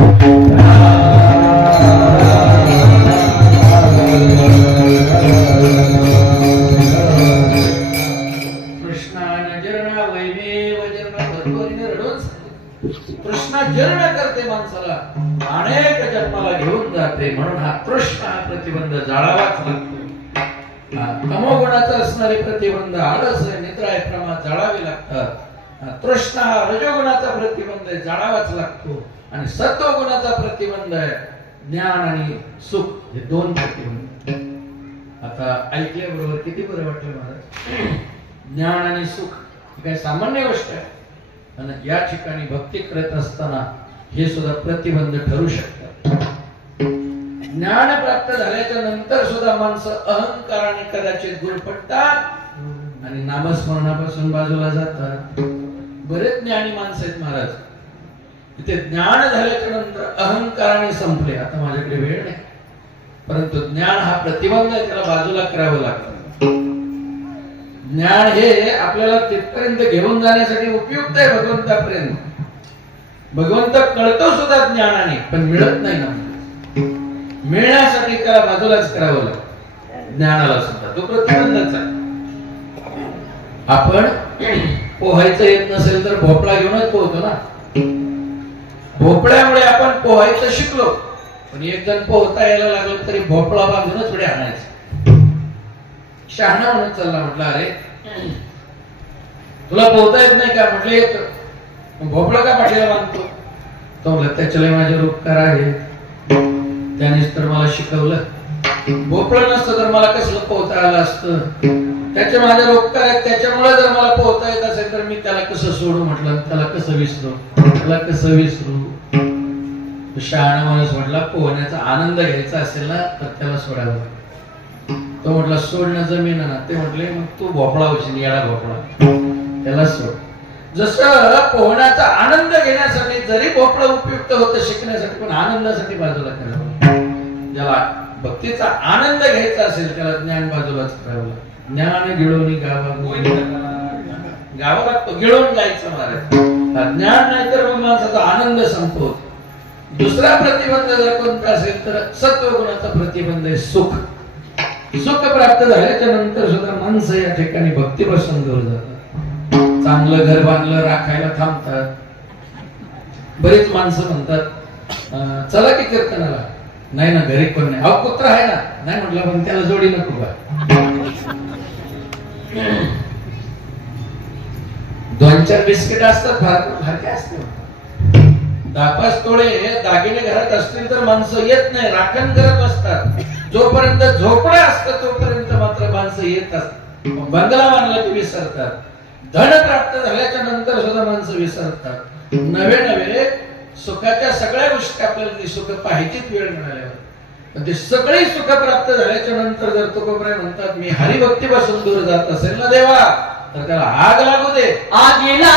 कृष्णा जन्म करते माणसाला, अनेक जन्माला घेऊन जाते. म्हणून हा कृष्ण हा प्रतिबंध जाळावाच लागतो. तमोगुणाचा असणारे प्रतिबंध आळस निद्रा आहे प्रमाण जाळावे लागतात. तृष्णा हा रजोगुणाचा प्रतिबंध आहे, जाळावाच लागतो. आणि सत्वगुणाचा प्रतिबंध आहे ज्ञान आणि सुख, हे दोन प्रतिबंध. आता ऐकल्याबरोबर किती बरं वाटलं महाराज. ज्ञान आणि सुख ही काही सामान्य गोष्ट आहे. आणि या ठिकाणी भक्ती करत असताना हे सुद्धा प्रतिबंध ठरू शकतात. ज्ञान प्राप्त झाल्याच्या नंतर सुद्धा माणसं अहंकाराने कदाचित गुरफटतात आणि नामस्मरणापासून बाजूला जातात. बरेच ज्ञानी माणसं आहेत महाराज. तिथे ज्ञान झाल्याच्या नंतर अहंकाराने संपले. आता माझ्याकडे वेळ नाही, परंतु ज्ञान हा प्रतिबंध आहे, त्याला बाजूला करावं लागतं. ज्ञान हे आपल्याला तिथपर्यंत घेऊन जाण्यासाठी उपयुक्त आहे भगवंतापर्यंत. भगवंत कळतो सुद्धा ज्ञानाने, पण मिळत नाही ना. मिळण्यासाठी त्याला बाजूलाच करावं लागतं. ज्ञानाला सुद्धा तो प्रतिबंधच आहे. आपण पोहायचं येत नसेल तर भोपळा घेऊनच पोहतो ना. भोपळ्यामुळे आपण पोहायचं शिकलो, पण एक जण पोहता यायला लागलं तरी भोपळा बांधूनच पुढे आणायचं. शहाणा म्हणून चालला. म्हटलं अरे तुला पोहता येत नाही का. म्हटलं येत. भोपळा का पाठीला बांधतो. तो म्हणला त्याच्याला माझ्यावर उपकार आहे, त्यानेच तर मला शिकवलं. भोपळं नसतं तर मला कसलं पोहता आलं असतं. त्याच्या माझ्यावर उपकार आहेत, त्याच्यामुळे जर मला पोहता येत असेल तर मी त्याला कसं सोडू. म्हटलं त्याला कसं विसरू, त्याला कसं विसरू. शहाणा माणूस म्हटला पोहण्याचा आनंद घ्यायचा असेल ना तर त्याला सोडावं. तो म्हटला सोडणं जमीन ना. ते म्हटले मग तू भोपळा होशील, येडा भोपळा, त्याला सोड. जसं पोहण्याचा आनंद घेण्यासाठी जरी भोपळा उपयुक्त होतं शिकण्यासाठी, पण आनंदासाठी बाजूला करावं. ज्याला भक्तीचा आनंद घ्यायचा असेल त्याला ज्ञान बाजूलाच करावं. ज्ञान गिळून गावा लागतो, गिळून गायचं महाराज. ज्ञान नाही तर मग माणसाचा आनंद संपतो. दुसरा प्रतिबंध जर कोणता असेल तर सत्वगुणाचा प्रतिबंध आहे सुख. सुख प्राप्त झाल्याच्या नंतर सुद्धा माणसं या ठिकाणी भक्तीपासून दूर जातात. चांगलं घर बांधलं राखायला थांबतात. बरीच माणसं म्हणतात चला की कीर्तनाला. नाही ना घरी कोण नाही. अहो कुत्रा आहे ना. नाही म्हटलं पण त्याला जोडी नको बा. 2-4 बिस्किट असतात, फार काय असते. 10-5 तोळे दागिने घरात असतील तर माणसं येत नाही, राखण करत असतात. जोपर्यंत झोपडं असतं तोपर्यंत मात्र माणसं येत असतात. बंगला बांधला की विसरतात. धन प्राप्त झाल्याच्या नंतर सुद्धा माणसं विसरतात. नवे सुखाच्या सगळ्या गोष्टी आपल्याला ती सुख पाहिजेच वेळ मिळाल्यावर, पण ते सगळी सुख प्राप्त झाल्याच्या नंतर जर तुकोबराय म्हणतात मी हरिभक्तीपासून दूर जात असेल ना देवा, तर त्याला आग लागू दे. आगीला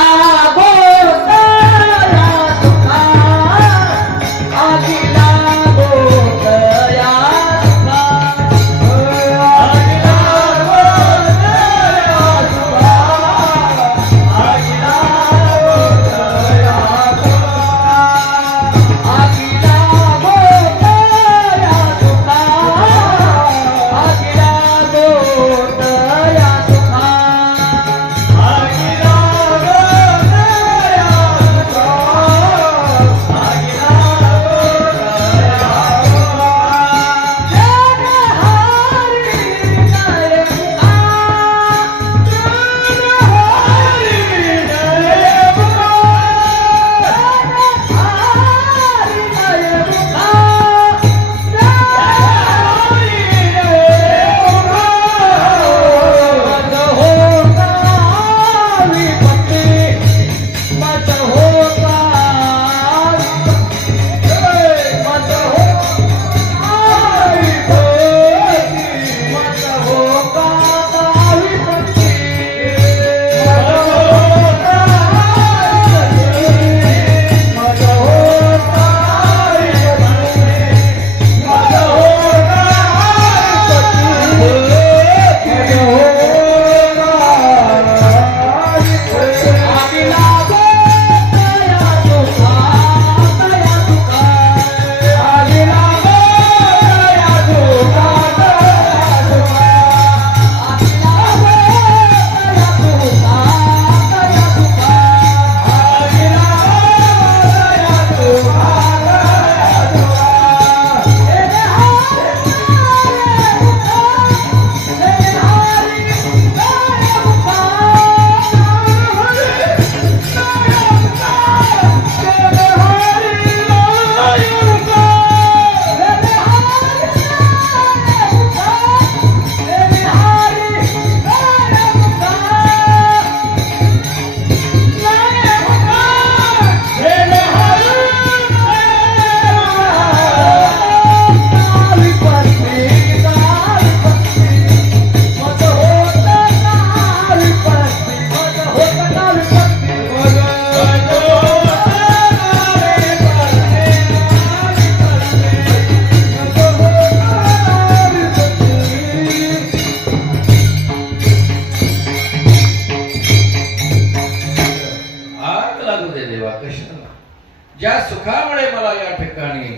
ज्या सुखामुळे मला या ठिकाणी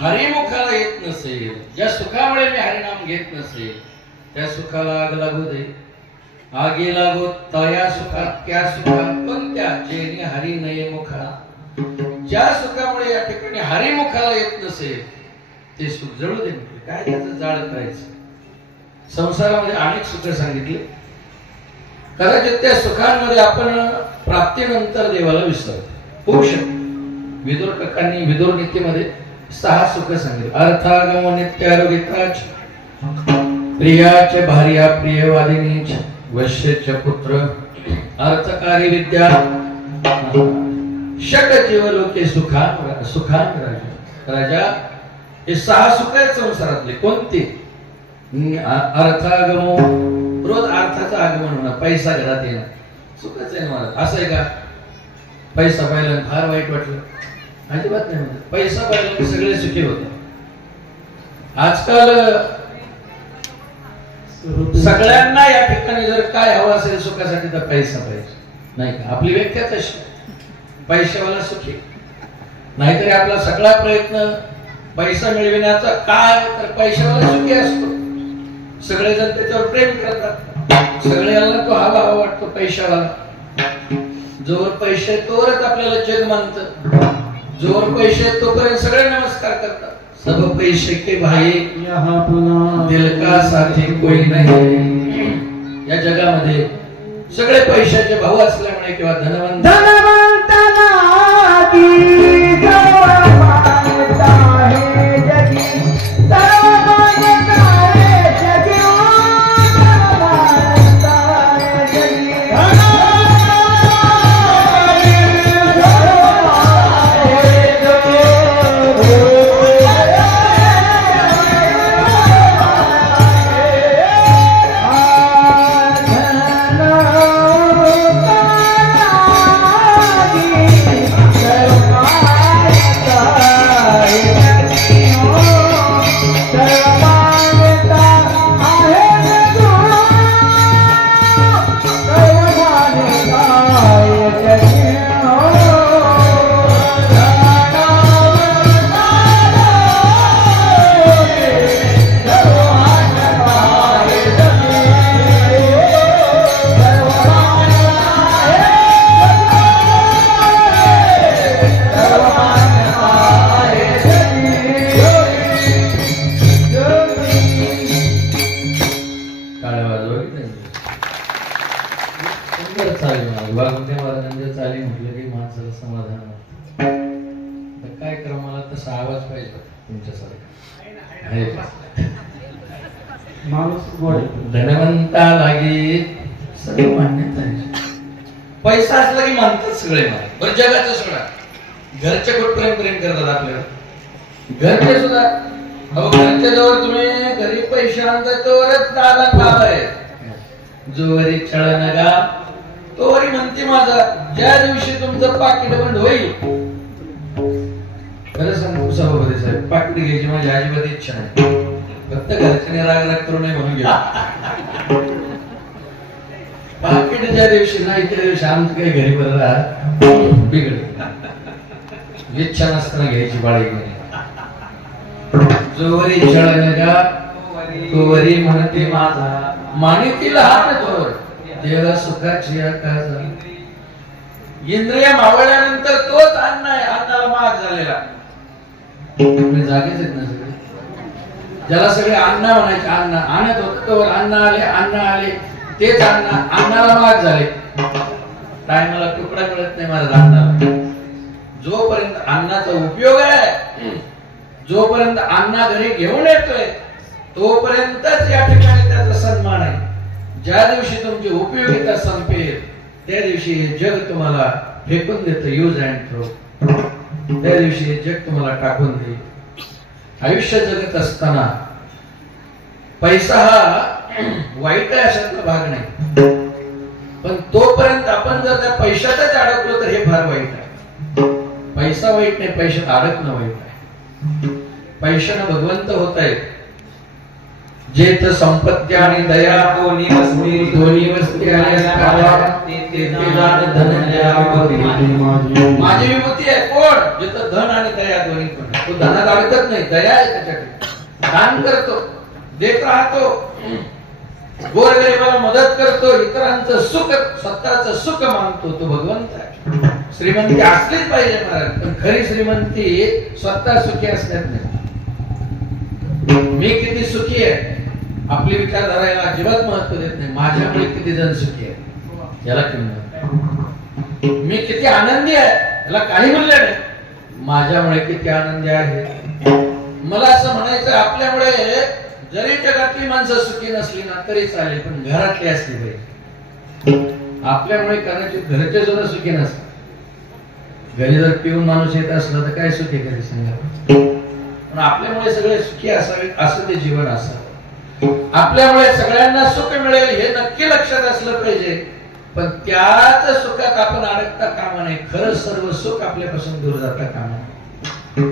हरिमुखाला येत नसेल, ज्या सुखामुळे मी हरिनाम घेत नसेल, त्या सुखाला आग लागू दे. आगी लागो तया सुखात त्या सुखात कोणत्या जेणे हरी नये मुखा. ज्या सुखामुळे या ठिकाणी हरिमुखाला येत नसेल ते सुख जळू दे. काय त्याचं जाळ करायचं. संसारामध्ये अनेक सुख सांगितले. कदाचित त्या सुखांमध्ये आपण प्राप्तीनंतर देवाला विसरतो. होऊ शकतो. विदुर काकांनी विदुर नीतीमध्ये 6 सुख सांगितले. अर्थागम नित्यारोगिताच, प्रियाचे भार्या प्रियवादिनीच, वश्यच पुत्र, अर्थकारी विद्या, षट जीवलोके सुखान राजा. हे 6 सुख आहेत संसारातले. कोणते? अर्थागमो, रोज अर्थाचं आगमन होणं, पैसा घरात येणं सुखच आहे महाराज. असं आहे का? पैसा पाहिला फार वाईट वाटलं? अजिबात नाही. म्हणत पैसा पाहिला की सगळे सुखी होते. आजकाल सगळ्यांना या ठिकाणी जर काय हवं असेल सुखासाठी तर पैसा पाहिजे, नाही का? आपली व्याख्याच अशी, पैशावाला सुखी. नाहीतरी आपला सगळा प्रयत्न पैसा मिळविण्याचा काय, तर पैशावाला सुखी असतो. सगळेजण त्याच्यावर प्रेम करतात. सगळ्यांना तो हवा वाटतो पैशावाला. जोवर पैसे तोवरच आपल्याला जग मानतं. जोवर पैसे तोपर्यंत सगळे नमस्कार करतात. सब पैसे के भाई यहाँ पुन्हा दिल का साथी कोई नहीं. या जगामध्ये सगळे पैशाचे भाऊ असल्यामुळे किंवा धनवंत धनवंता लागे सगळे मान्यता आहे. पैसा असला की मानतात सगळे बरं जगाचं सोडा घरचे कुठपर्यंत प्रेम करतात आपल्याला घरचे सुद्धा अहो घरच्या जवळ तुम्ही घरी पैसे आणताय तोवरच दादा बाब आहे जोवरी छळण गा तोवरी म्हणते माझा ज्या दिवशी तुमचं पाकिट बंद होईल खरं सांगू सभापती साहेब पाकिट घ्यायची माझी अजिबात इच्छा नाही फक्त घरच्याने राग राग करू नये म्हणून गेलो पाकिट ज्या दिवशी नाही त्या दिवशी आमचं काही घरी बरं राहत बिघड इच्छा नसताना घ्यायची बाळी जोवरी छळण गा तोवरी म्हणते माझा मानितीला हात तोवर देवा सुखाची आकाश इंद्रिय मावळल्यानंतर तोच अन्न आहे अन्नाला माग झालेला तुम्ही जागेच आहेत ना सगळे ज्याला सगळे अन्न म्हणायचे अन्न आणत होत तोवर अन्न आले तेच अन्नाला माग झाले टायमाला तुकडा मिळत नाही माझ्या अन्नाला जोपर्यंत अन्नाचा उपयोग आहे जोपर्यंत अण्णा घरी घेऊन येतोय तोपर्यंतच या ठिकाणी त्याचा सन्मान आहे ज्या दिवशी तुमची उपयोगिता संपेल त्या दिवशी हे जग तुम्हाला फेकून देतं यूज अँड थ्रो त्या दिवशी हे जग तुम्हाला टाकून देईल आयुष्य जगत असताना पैसा हा वाईट आहे अशातला भाग नाही पण तोपर्यंत आपण जर त्या पैशातच अडकलो तर हे फार वाईट आहे पैसा वाईट नाही पैशात अडकणं वाईट आहे पैशानं भगवंत होत आहेत जेथ संपत्ती आणि दया दोन्ही वस्ती माझी विभूती आहे कोण जिथं धन आणि दया दोन्ही पण तो धनात अडकत नाही दया आहे त्याच्याकडे दान करतो देत राहतो गोरगरिबाला मदत करतो इतरांचं सुख स्वतःचं सुख मानतो तो भगवंत आहे श्रीमंती असलीच पाहिजे महाराज पण खरी श्रीमंती स्वतः सुखी असण्यात नाही मी किती सुखी आहे आपली विचारधारा याला अजिबात महत्व देत नाही माझ्यामुळे किती जण सुखी आहे याला किंमत मी किती आनंदी आहे याला काही मूल्य नाही माझ्यामुळे किती आनंदी आहे मला असं म्हणायचं आपल्यामुळे जरी जगातली माणसं सुखी नसली ना तरी चालेल पण घरातली असली पाहिजे आपल्यामुळे कदाचित घरचे सुद्धा सुखी नसतात घरी जर पिऊन माणूस येत असला तर काय सुखी घरी सांगा पण आपल्यामुळे सगळे सुखी असावेत असं ते जीवन असावं आपल्यामुळे सगळ्यांना सुख मिळेल हे नक्की लक्षात असलं पाहिजे पण त्याच सुखात आपण अडकता कामा नये खरं सर्व सुख आपल्यापासून दूर जाता कामा नये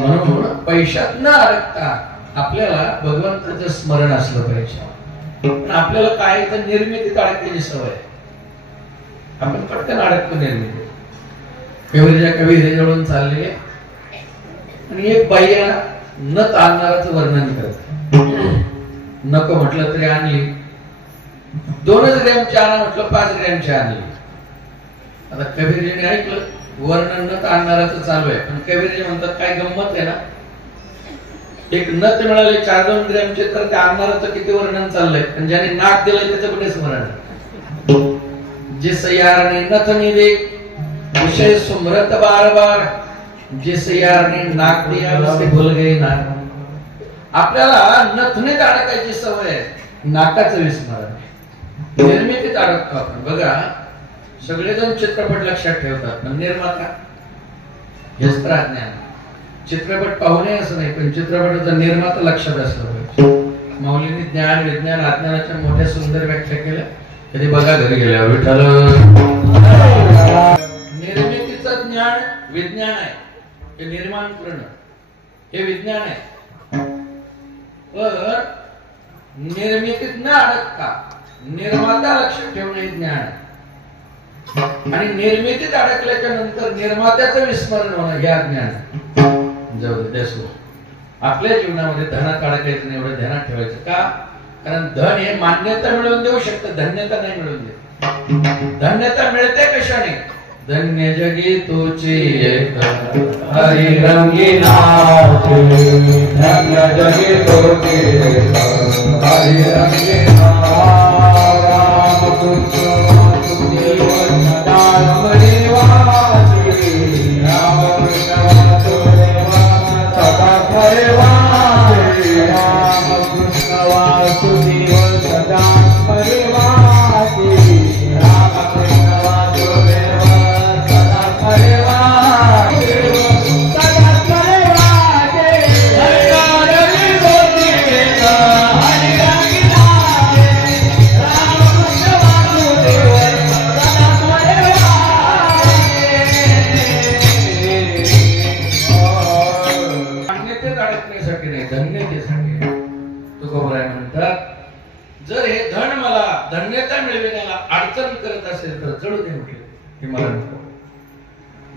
म्हणून पैशात न अडकता आपल्याला भगवंताचं स्मरण असलं पाहिजे पण आपल्याला काय तर निर्मितीत अडकण्याची सवय आपण पटकन अडकतो निर्मिती कविराच्या कवितेजवळून चाललेले आणि एक बाई नथ आणणाराचं वर्णन करत नको म्हटलं तरी आणली 2 ग्रॅमची आणा म्हटलं 5 ग्रॅमची आणली आता कबीरजीने ऐकलं वर्णन नथ आणणाराचं चालू आहे पण कबीरजी म्हणतात काय गंमत आहे ना एक नथ मिळाले 4-2 ग्रॅमचे, तर त्या आणणाराचं किती वर्णन चाललंय, आणि ज्याने नाक दिलंय त्याचं कुठे स्मरण. जिस यार ने नथ मिले विषय सुमरत बार बार, जिस यार ने नाक दिया उससे भूल गई ना. आपल्याला नथने अडकायची सवय आहे, नाकाचं विस्मरण. निर्मितीत अडकतो आपण. बघा सगळेजण चित्रपट लक्षात ठेवतात, पण निर्माता हेच तर अज्ञान. चित्रपट पाहू नये असं नाही, पण चित्रपटाचा निर्माता लक्षात असला पाहिजे. माऊलींनी ज्ञान विज्ञान अज्ञानाच्या मोठ्या सुंदर व्याख्या केल्या. कधी बघा घरी गेल्यावर विठ्ठल. निर्मितीचं ज्ञान विज्ञान आहे, हे निर्माण करणं हे विज्ञान आहे. पण निर्मितीत न अडकता निर्माता लक्षात ठेवणे ज्ञान आहे. आणि निर्मितीत अडकल्याच्या नंतर निर्मात्याचं विस्मरण होणं हे अज्ञान आहे. जाऊ दे, आपल्या जीवनामध्ये धनात अडकायचं नाही, एवढं ध्यानात ठेवायचं. का? कारण धन हे मान्यता मिळवून देऊ शकतं, धन्यता नाही मिळवून देत. धन्यता मिळते कशाने? धन्य जगी तुची एक हरी रंगी नाचे, धन्य जगी तुची एक हरी रंगी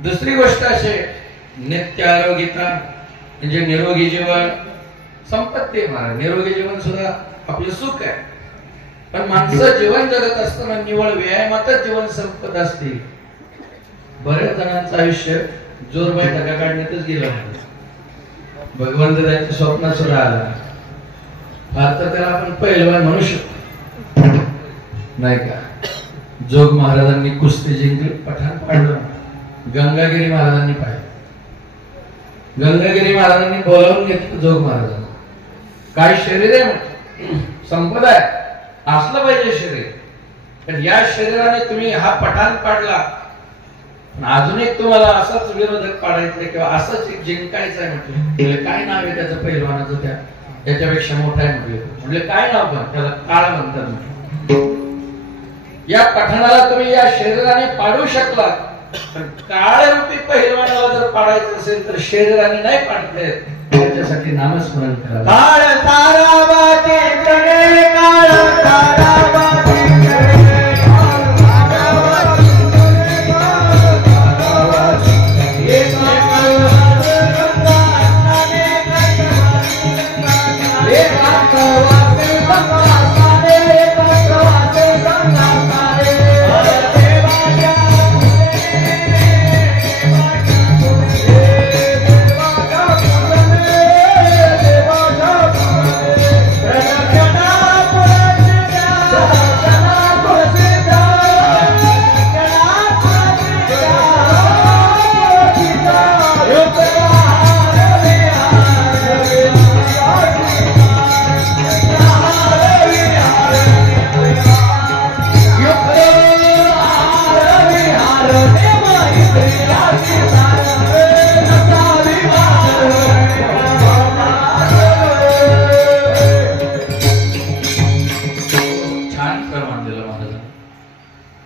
दुसरी गोष्ट असे नित्य आरोग्यता म्हणजे निरोगी जीवन संपत्ती. निरोगी जीवन सुद्धा आपलं सुख आहे. पण माणसं जीवन जगत असताना निवळ व्यायामातच जीवन संपत असते. बऱ्याच जणांचं आयुष्य जोरबाई धक्का काढण्यातच गेलं. भगवंत त्यांच्या स्वप्नात सुद्धा आला. फार तर त्याला आपण पहिलवान म्हणू शकतो नाही का. जोग महाराजांनी कुस्ती जिंकली, पठाण पाडलं. गंगागिरी महाराजांनी पाहिलं. गंगागिरी महाराजांनी बोलावून घेतलं जोग महाराजांना. काय शरीर आहे, संपदा आहे, असलं पाहिजे शरीर. पण या शरीराने तुम्ही हा पठाण पाडला, अजून एक तुम्हाला असाच विरोधक पाडायचा किंवा असंच एक जिंकायचं आहे म्हटलं. काय नाव आहे त्याचं पहिलवानाचं? त्याच्यापेक्षा मोठा आहे म्हटलं काय नाव? पण त्याला काळ म्हणतात म्हटलं. या पठाणाला तुम्ही या शरीराने पाडू शकला, पण काळरूपी पहिलवानाला जर पाडायचं असेल तर शरीराने नाही पाडता येत. त्याच्यासाठी नामस्मरण करा. काळ तारावाती जगे, काळ तारावाती जगे,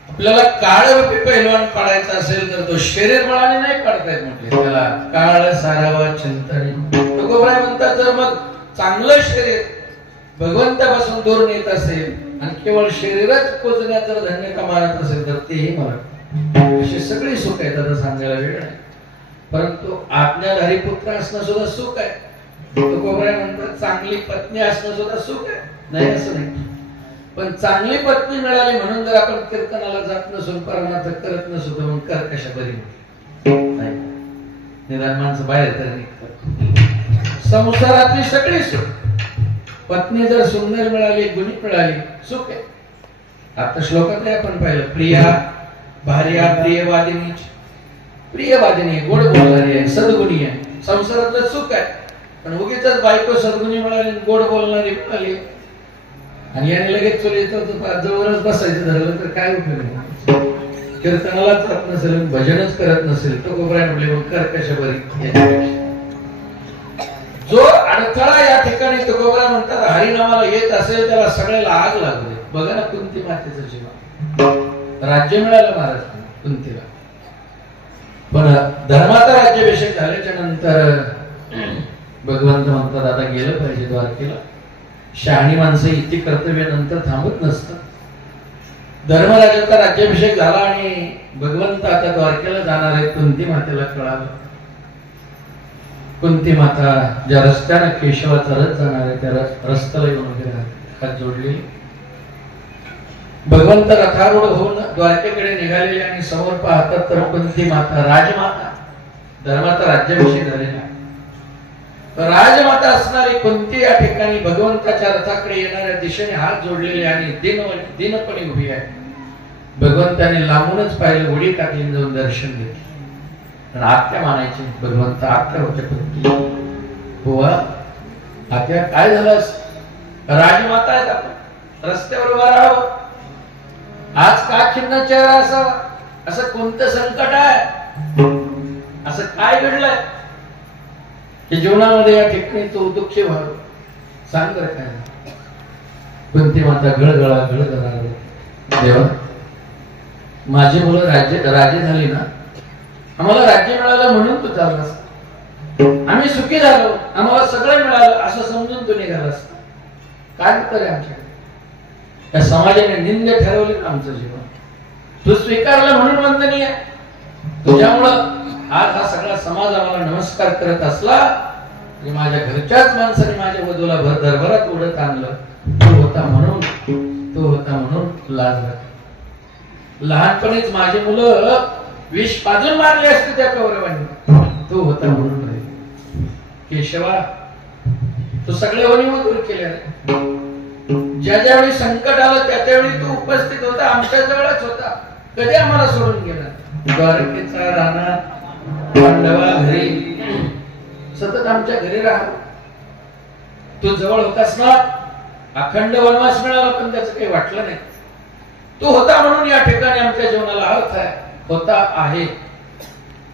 आपल्याला काळरूपी पहिलवान पाडायचा असेल तर तो शरीर बळाने नाही पाडता येत म्हटले. त्याला काळ सारावा चिंतन. तुकोबराय म्हणतात जर मग चांगलं शरीर भगवंतापासून दूर नेत असेल आणि केवळ शरीरच पोचण्याचं धन्यता मानत असेल तर तेही मला अशी सगळी सुख आहेत. आता सांगायला वेळ नाही, परंतु आज्ञाधारी पुत्र असणं सुद्धा सुख आहे. तुकोबराय म्हणतात चांगली पत्नी असणं सुद्धा सुख आहे, नाही असं नाही. पण चांगली पत्नी मिळाली म्हणून जर आपण कीर्तनाला जात नसून परमार्थ करत नसू तर मग कर कशा बरी नाही. निदान माणसं बाहेर तर निघतात. संसारातली सगळी सुख. पत्नी जर सुंदर मिळाली, गुणी मिळाली, सुख आहे. आता श्लोकात आपण पाहिलं, प्रिया भार्या प्रियवादिनी, प्रियवादिनी गोड बोलणारी आहे, सद्गुणी आहे. संसारातलं सुख आहे. पण उगीच बायको सद्गुणी मिळाली, गोड बोलणारी मिळाली आणि याने लगेच चोरी जवळच बसायचं धरलं तर काय उपयोग? कीर्तनालाच जात नसेल, भजनच करत नसेल, तो गोबऱ्या म्हणले मग कर कशा बरी. जो अडथळा या ठिकाणी तुकोबरा म्हणतात हरिनामाला येत असेल त्याला सगळ्याला आग लागू दे. बघा ना कुंती मातेचं जीवन, राज्य मिळालं महाराज कुंतीला. पण धर्माचा राज्याभिषेक झाल्याच्या नंतर भगवंत म्हणतात आता गेलं पाहिजे द्वारकेला. शहाणी माणसं इथे कर्तव्य नंतर थांबत नसतात. धर्मराजाचा राज्याभिषेक झाला आणि भगवंत आता द्वारकेला जाणार आहे. कुंती मातेला कळालं. कुंती माता ज्या रस्त्यानं केशवाचा रथ जाणार आहे त्या रस्त्याला येऊन वगैरे हात जोडले. भगवंत रथारूढ होऊन द्वारकेकडे निघालेले आणि समोर पाहतात तर कुंती माता राजमाता, धर्माचा राज्याभिषेक झालेला राजमाता असणारी कुंती या ठिकाणी भगवंताच्या रथाकडे येणाऱ्या दिशेने हात जोडलेले आणि दिनपणे उभी आहे. भगवंताने लांबूनच पाहिलं, उडी टाकली, जाऊन दर्शन घेतलं. आत्या मानायची, भगवंत आत्या होत्या कुंती. बुवा आत्या काय झालं? राजमाता आहेत आपण, रस्त्यावर उभा राहावं. आज का खिन्न चेहरा असावा? असं कोणतं संकट आहे? असं काय घडलंय की जीवनामध्ये या ठिकाणी तो दुःखी व्हावं? सांग बरं काय. कुंती माता गळगळा देवा, माझी मुलं राजे झाली ना, आम्हाला राज्य मिळालं म्हणून तू चाललास, आम्ही सुखी झालो, आम्हाला सगळं मिळालं असं समजून तू निघालास. काय करे आमच्या त्या समाजाने निंद ठरवली आमचं जीवन, तू स्वीकारलं म्हणून वंदनीय. तुझ्यामुळं आज हा सगळा समाज आम्हाला नमस्कार करत असला आणि माझ्या घरच्याच माणसाने माझ्या वधूला भर दरबारात उडत आणलं. तू होता म्हणून लाज राख. लहानपणीच माझी मुलं विष पाजून मारले असते त्या कौरवांनी, तू होता म्हणून रे. केशवा तू सगळे वणीव दूर केले. ज्या ज्यावेळी संकट आलं त्या त्यावेळी तू उपस्थित होता, आमच्या जवळच होता. कधी आम्हाला सोडून गेला? द्वारकेचा राणा पांडवा घरी सतत आमच्या घरी राहा. तू जवळ होतास ना, अखंड वनवास मिळाला पण त्याचं काही वाटलं नाही. तू होता म्हणून या ठिकाणी आमच्या जीवनाला अर्थ आहे, होता आहे.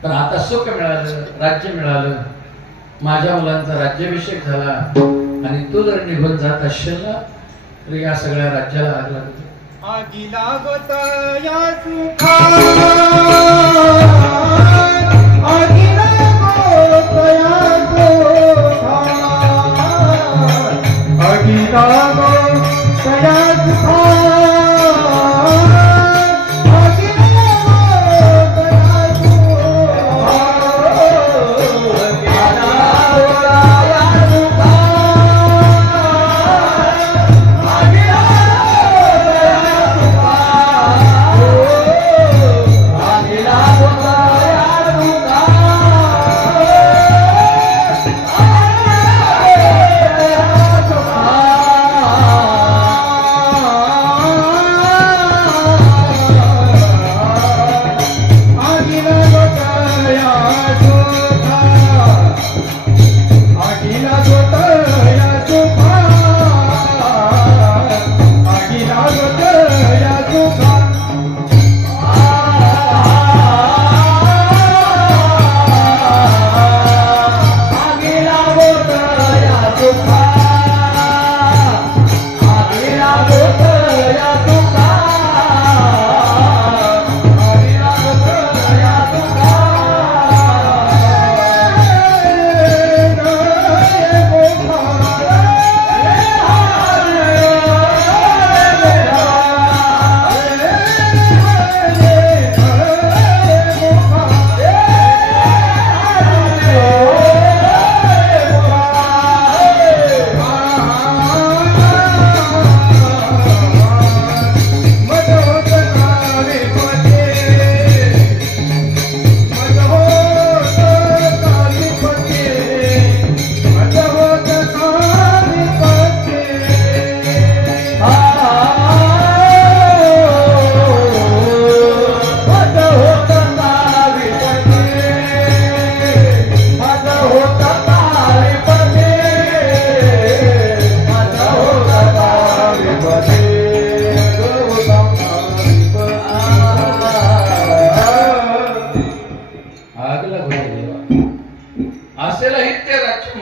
पण आता सुख मिळालं, राज्य मिळालं, माझ्या मुलांचा राज्याभिषेक झाला आणि तू जर निघून जात असशील ना तर या सगळ्या राज्याला आग लागते. आगी लागत या सुखा, आगी लागत या सुखा, आगी लागत या सुखा.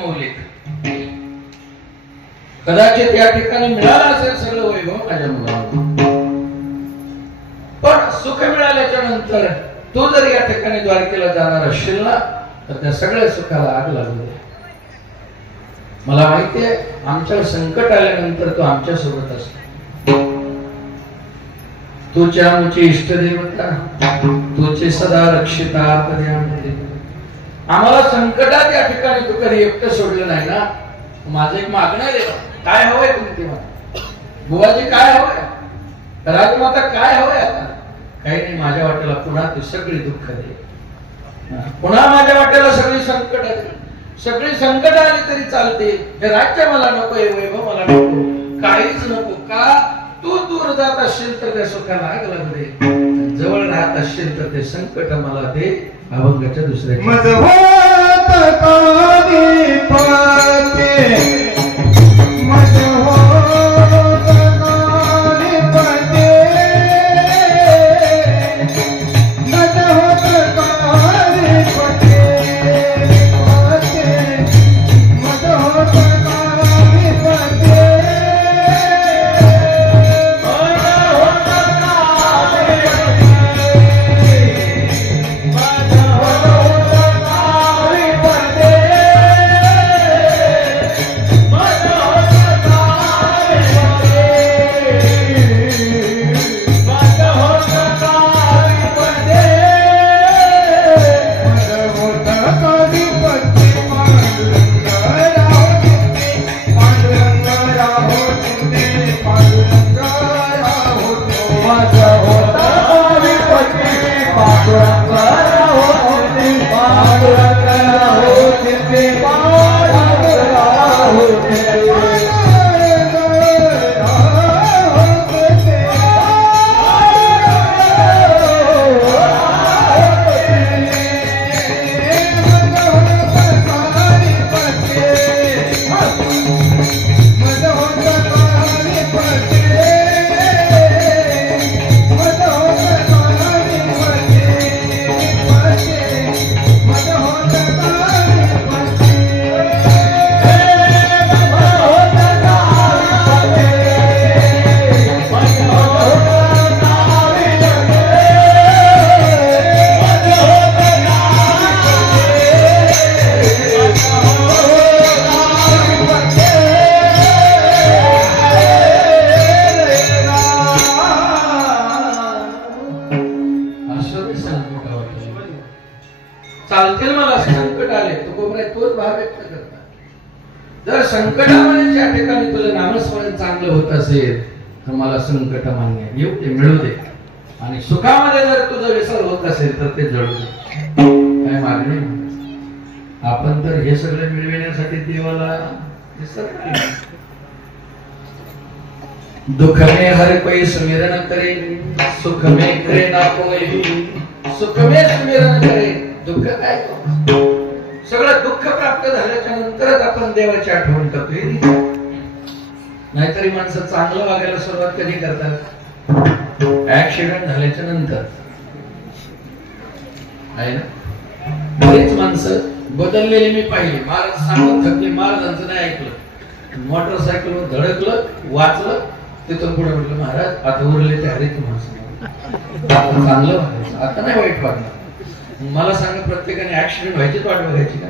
मौलिक. कदाचित या ठिकाणी मिळालं असेल सगळं वैभव माझ्या मुलाला, पण सुख मिळाल्याच्या नंतर तो जर या ठिकाणी द्वारकेला जाणार असशील ना, तर त्या सगळ्या सुखाला आग लागू दे. मला माहितीये आमच्यावर संकट आल्यानंतर तो आमच्या सोबत असतो. तुझे आमचे इष्टदेवता, तुझे सदा रक्षिता. आम्हाला संकटात या ठिकाणी तू कधी एकटं सोडलं नाही ना. माझं एक मागणं आहे, काय हवंय तुमची मला? बुवाजी काय हवंय? राजमाता काय हवंय? आता काही नाही, माझ्या वाट्याला पुन्हा तू सगळी दुःख दे, पुन्हा माझ्या वाट्याला सगळी संकट आली. सगळी संकट आली तरी चालते, हे राज्य मला नको, हे वैभव मला नको, काहीच नको. का? तू दूर जात असशील तर त्या सुखाला आग लागू दे, जवळ राहत असशील तर ते संकट मला दे. अभंगाच्या दुसऱ्या चालतील. मला संकट आले तो कोपऱ्यात तोच भाव व्यक्त करता. जर संकटामध्ये ज्या ठिकाणी तुझं नामस्मरण चांगलं होत असेल तर मला संकट मान्य आहे, येऊ दे, मिळू दे. आणि सुखामध्ये जर तुझं विसर होत असेल तर ते जळू दे. काय मागणी? आपण तर हे सगळं मिळविण्यासाठी देवाला विसरतो. दुख में हर कोई सुमिरन करे, सुख में करे ना कोई. सुख में सुमिरन करे, दुःख काय? सगळं दुःख प्राप्त झाल्याच्या नंतरच आपण देवाची आठवण करतोय. नाहीतरी माणसं चांगलं वागायला सुरुवात कधी करतात? ऍक्सिडेंट झाल्याच्या नंतर आहे ना. बरीच माणसं बदललेली मी पाहिली. महाराज सांगत थकले, महाराजांचं नाही ऐकलं, मोटरसायकलवर धडकलं, वाचलं. तिथून पुढे म्हटलं महाराज आता उरले ते हरित माणसं, चांगलं वागायचं, आता नाही वाईट वागणार. मला सांगा, प्रत्येकाने ऍक्सिडेंट व्हायचीच वाट बघायची का?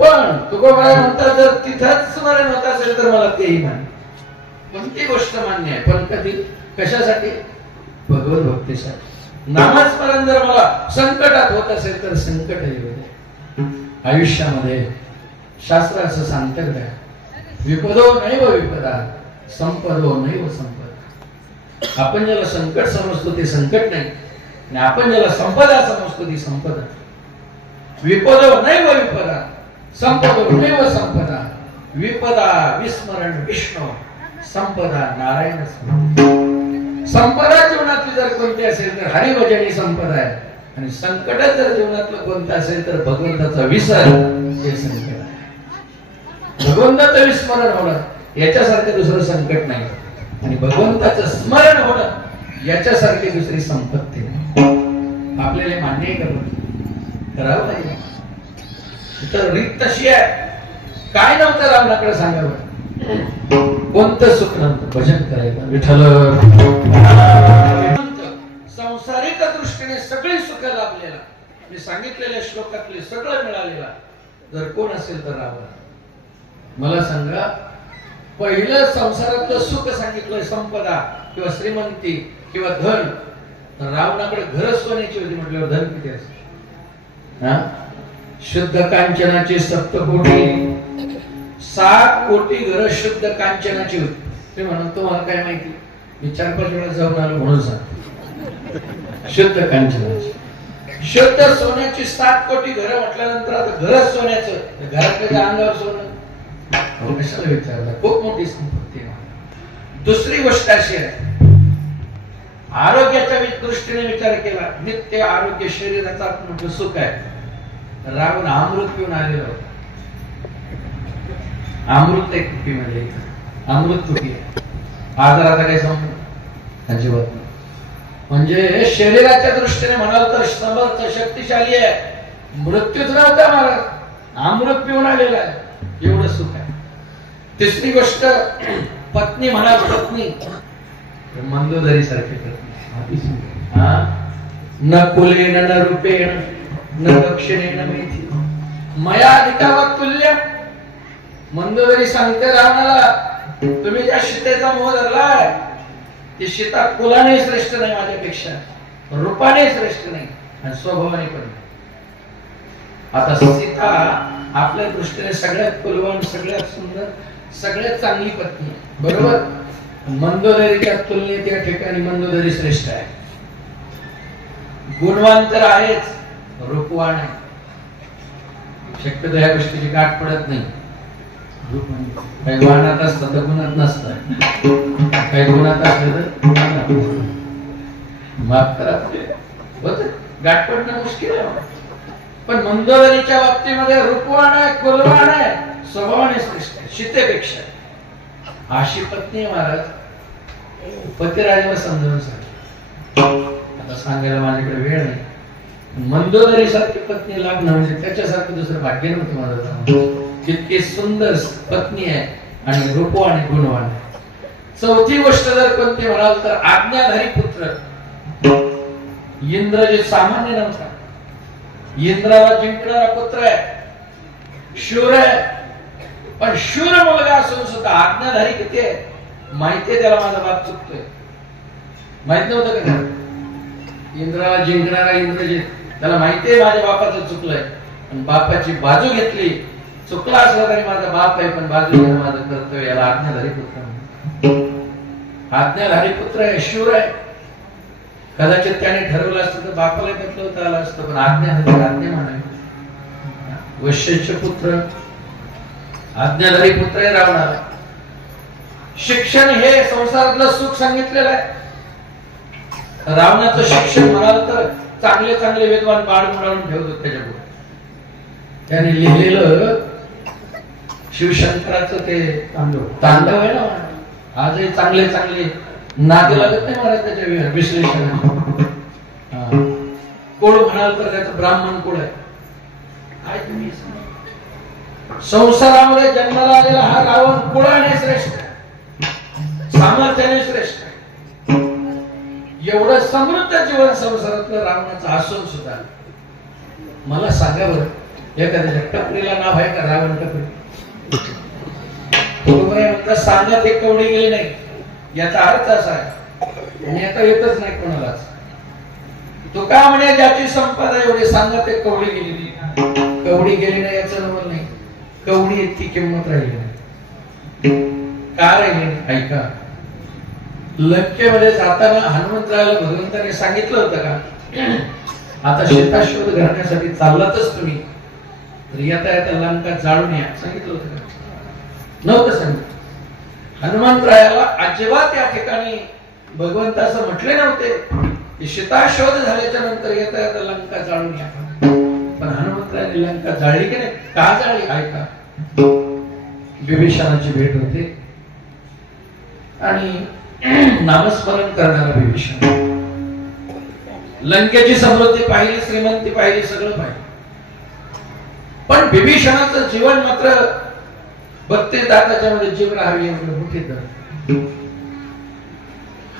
पण तुकोबाराय म्हणतात जर तिथंच स्मरण होत असेल तर मला तेही मान्य. कोणती गोष्ट मान्य आहे, पण कधी कशासाठी? भगवत भक्तीसाठी. नामस्मरण जर मला संकटात होत असेल तर संकट येऊ दे. आयुष्यामध्ये शास्त्र असं सांगतं काय? विपदो नैव विपदा, संपदो नैव संपदा. आपण ज्याला संकट समजतो ते संकट नाही, आणि आपण ज्याला संपदा समजतो ती संपदा. विपदो नैव विपदा, संपदो नैव संपदा. विपदा विस्मरण विष्णू, संपदा नारायण स्मरण. संपदा जीवनातली जर कोणती असेल तर हरिभजनी संपदा आहे, आणि संकट जर जीवनातलं कोणतं असेल तर भगवंताचा विसर हे संकट आहे. भगवंताचं विस्मरण होणं याच्यासारखं दुसरं संकट नाही, आणि भगवंताचं स्मरण होणं याच्यासारखी दुसरी संपत्ती नाही. आपल्याला मान्य करावं लागेल. तर रीत तशी आहे. काय नव्हतं रावणाकडे सांगावं? कोणतं सुख नव्हतं? भजन करायचं, विठ्ठल. संसारिक दृष्टीने सगळी सुख लाभलेला, मी सांगितलेल्या श्लोकातले सगळं मिळालेला जर कोण असेल तर रावण. मला सांगा, पहिलं संसारातलं सुख सांगितलंय, संपदा किंवा श्रीमंती किंवा धन. रावणाकडे घर सोन्याची होती म्हटल्यावर धन किती असत? शुद्ध कांचनाची 7 कोटी, 7 कोटी घर शुद्ध कांचनाची होती. ते म्हणून तुम्हाला काय माहिती, मी 4-5 वेळा जाऊन आलो म्हणून सांग. शुद्ध कांचनाची, शुद्ध सोन्याची 7 कोटी घर म्हटल्यानंतर आता घरच सोन्याचं, घरातल्या अंगावर सोनं कशाला विचारलं? खूप मोठी संपत्ती. दुसरी गोष्ट अशी आहे, आरोग्याच्या दृष्टीने विचार केला, नित्य आरोग्य शरीराचा मोठं सुख आहे. रावण अमृत पिऊन आलेला होता. अमृत एक कुपी म्हणजे अमृत कुपी आजाराचा काही संबंध अजिबात नाही. म्हणजे शरीराच्या दृष्टीने म्हणाल तर समर्थ शक्तिशाली आहे, मृत्यूच नव्हता महाराज, अमृत पिऊन आलेला आहे, एवढं सुख आहे. तिसरी गोष्ट, पत्नी म्हणाल, पत्नी मंदोदरी सारखी पत्नी, न कुलेन न रूपेण न दक्षिणेन मेथी मया अधिकावत तुल्य. मंदोदरी सांगते रावणाला, तुम्ही ज्या सीतेचा मोह धरलाय ती सीता कुलाने श्रेष्ठ नाही माझ्यापेक्षा, रूपाने श्रेष्ठ नाही आणि स्वभावाने पण नाही. आता सीता आपल्या दृष्टीने सगळ्यात कुलवान, सगळ्यात सुंदर, सगळ्यात चांगली पत्नी, बरोबर. मंदोदरीच्या तुलनेत या ठिकाणी मंदोदरी श्रेष्ठ आहे. गुणवान तर आहेच, रूपवान आहे. शक्यतो या गोष्टीची गाठ पडत नाही. काही वाणात असतं तर गुणात नसतं, काही गुणात असलं तर माफ करा, गाठ पडणं मुश्किल आहे. पण मंदोदरीच्या बाबतीमध्ये रूपवान आहे, कुलवान आहे, स्वभावाने श्रेष्ठ आहे, सीतेपेक्षा. अशी पत्नी महाराज पतिराजाला समजावून सांगितलं. आता सांगायला माझ्याकडे वेळ नाही. मंदोदरी सारखी पत्नी लाभणं म्हणजे त्याच्यासारखं दुसरं भाग्य नव्हतं माझं. इतकी सुंदर पत्नी आहे आणि रूपवान आणि गुणवान आहे. चौथी गोष्ट जर कोणती म्हणाल तर आज्ञाधारी पुत्र. इंद्रजित सामान्य नव्हता, इंद्राला जिंकणारा पुत्र आहे, शूर आहे. पण शूर मुलगा असून सुद्धा आज्ञाधारी किती आहे माहितीये त्याला, माझा बाप चुकतोय. माहित नव्हतं का? इंद्राला जिंकणारा इंद्रजित, त्याला माहितीये माझ्या बापाचं चुकलंय, पण बापाची बाजू घेतली. चुकला असला तरी माझा बाप आहे, पण बाजू घेणं माझं कर्तव्य. याला आज्ञाधारी पुत्र. आज्ञाधारी पुत्र आहे, शूर आहे. कदाचित त्याने ठरवलं असतं तर बापाला बदलवता आलं असतं, पण आज्ञाधारी, आज्ञा म्हणावी. वैश्याचे पुत्र, आज्ञाधारी पुत्र आहे रावणाला. शिक्षण हे संसारातलं सुख सांगितलेलं आहे. रावणाचं शिक्षण म्हणाल तर चांगले चांगले विद्वान बाळ म्हणून ठेवतो त्याच्यापुढे. त्याने लिहिलेलं शिवशंकराचं ते तांडव आहे ना, आजही चांगले चांगले नाद लागत नाही महाराज त्याच्या विश्लेषण. कोड म्हणाल तर त्याचं ब्राह्मण कोड आहे. काय तुम्ही संसारामध्ये जन्माला आलेला हा रावण कुळाने श्रेष्ठ आहे, सामर्थ्याने श्रेष्ठ आहे. एवढं समृद्ध जीवन संसारातलं रावणाचं असून सुद्धा मला सांगा बरं, एखाद्या टपरीला नाव आहे का रावण टपरी? म्हणतात सांगण्यात एक कवडी गेली नाही, याचा अर्थ असा आहे आणि आता येतच नाही कोणालाच. तो का म्हणे ज्याची संपदा एवढी सांगत एक कवडी गेली नाही. कवडी गेली नाही याचं नवल नाही, कवडी इतकी किंमत राहिली नाही. का राहिली नाही? ऐका, लंकेमध्ये जाताना हनुमंतरायाला भगवंताने सांगितलं होतं का आता सीता शोध घालण्यासाठी चाललातच तुम्ही, तर येता येता लंका जाळून या, सांगितलं होतं का? नव्हतं सांगितलं. हनुमंतरायाला अजिबात या ठिकाणी भगवंत असं म्हटले नव्हते की सीता शोध झाल्याच्या नंतर येता येता लंका जाळून या. पण हनुमंतरायाने लंका जाळली की नाही? का जाळली? ऐका, विभीषणाची भेट होते आणि नामस्मरण करणारा विभीषण. लंकेची समृद्धी पाहिली, श्रीमंती पाहिली, सगळं पाहिलं, पण विभीषणाचं जीवन मात्र बत्तीस दाताच्या मध्ये जीव राहावी एवढे मोठे दर.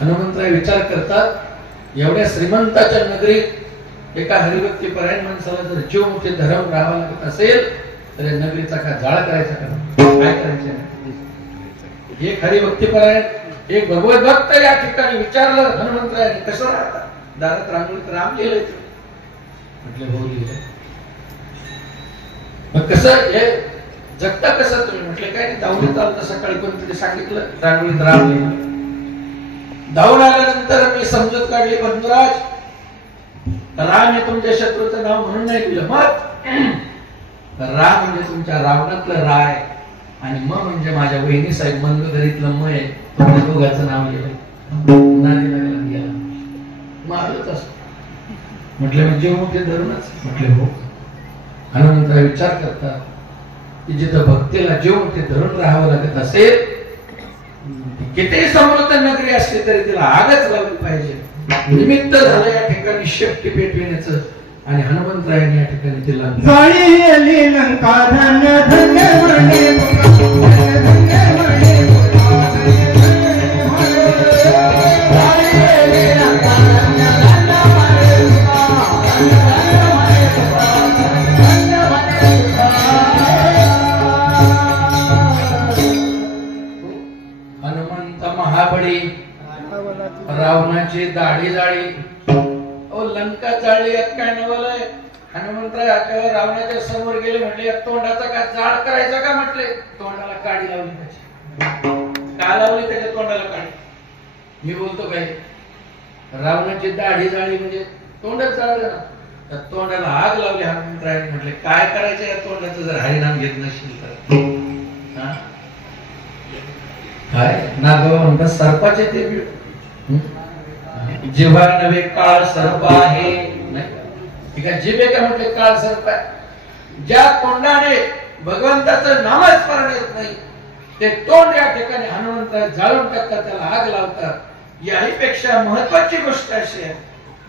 हनुमंतराय विचार करतात एवढ्या श्रीमंताच्या नगरीत एका हरिभक्ती परायण माणसाला जर जीव मोठे धर्म राहावा लागत असेल तर या नगरीचा का जाळ करायचा का काय करायचं. एक हरिभक्ती परायण एक भगवत भक्त या ठिकाणी विचारलं हनुमंतरायाने कसं राहतात दारात रांगोळीत राम लिहिलंय म्हटलं हो लिहिलंय. मग कसं हे जगता कसं तुम्ही म्हटलं काय नाही धावून चालतं सकाळी कोणतरी सांगितलं रांगोळीत राम लिहिलं. धावून आल्यानंतर मी समजूत काढली बंधुराज राम हे तुमच्या शत्रूचं नाव म्हणून नाही दिलं. मग राम म्हणजे तुमच्या रावणातलं राय आणि म म्हणजे माझ्या वहिनी साहेब मंदोदरीतलं म आहे तुमच्या दोघांचं नाव लिहिलं. नादी लागला गेला मग आलंच असं म्हटलं म्हणजे मोठे धरूनच म्हटले हो. हनुमंतराय विचार करतात की जिथं भक्तीला जीव मोठे धरून राहावं लागत असेल किती समृद्ध नगरी असली तरी तिला आगच लावली पाहिजे. निमित्त झालं या ठिकाणी शेपटी पेटविण्याचं आणि हनुमंतरायांनी या ठिकाणी तिला जाळी लंका धन्य धन्य म्हणे हनुमंत महाबळी रावणाची दाढी जाळी ओ लंका जाळली यात काय नवलंय. हनुमंतराय हातावर रावणाच्या समोर गेले म्हटले या तोंडाचा का जाळ करायचा का म्हटले. तोंडाला काडी लावली त्याची का लावली त्याच्या तोंडाला काडी. मी बोलतो काय रावणाची दाढी जाळी म्हणजे तोंडच जाळलं ना त्या तोंडाला आग लावली. हनुमंतरायाने म्हटले काय करायचं या तोंडाचं जर हरिनाम घेत नसेल तर काय नागोबा म्हणतात सर्पाचे ते जिव्हा नव्हे काळ सर्प आहे ठीक आहे. जिभे का म्हटले काळ सर्प आहे. ज्या तोंडाने भगवंताचं नामस्मरण येत नाही ते तोंड या ठिकाणी हनुमंतराय जाळून टाकतात त्याला आग लावतात. याहीपेक्षा महत्वाची गोष्ट अशी आहे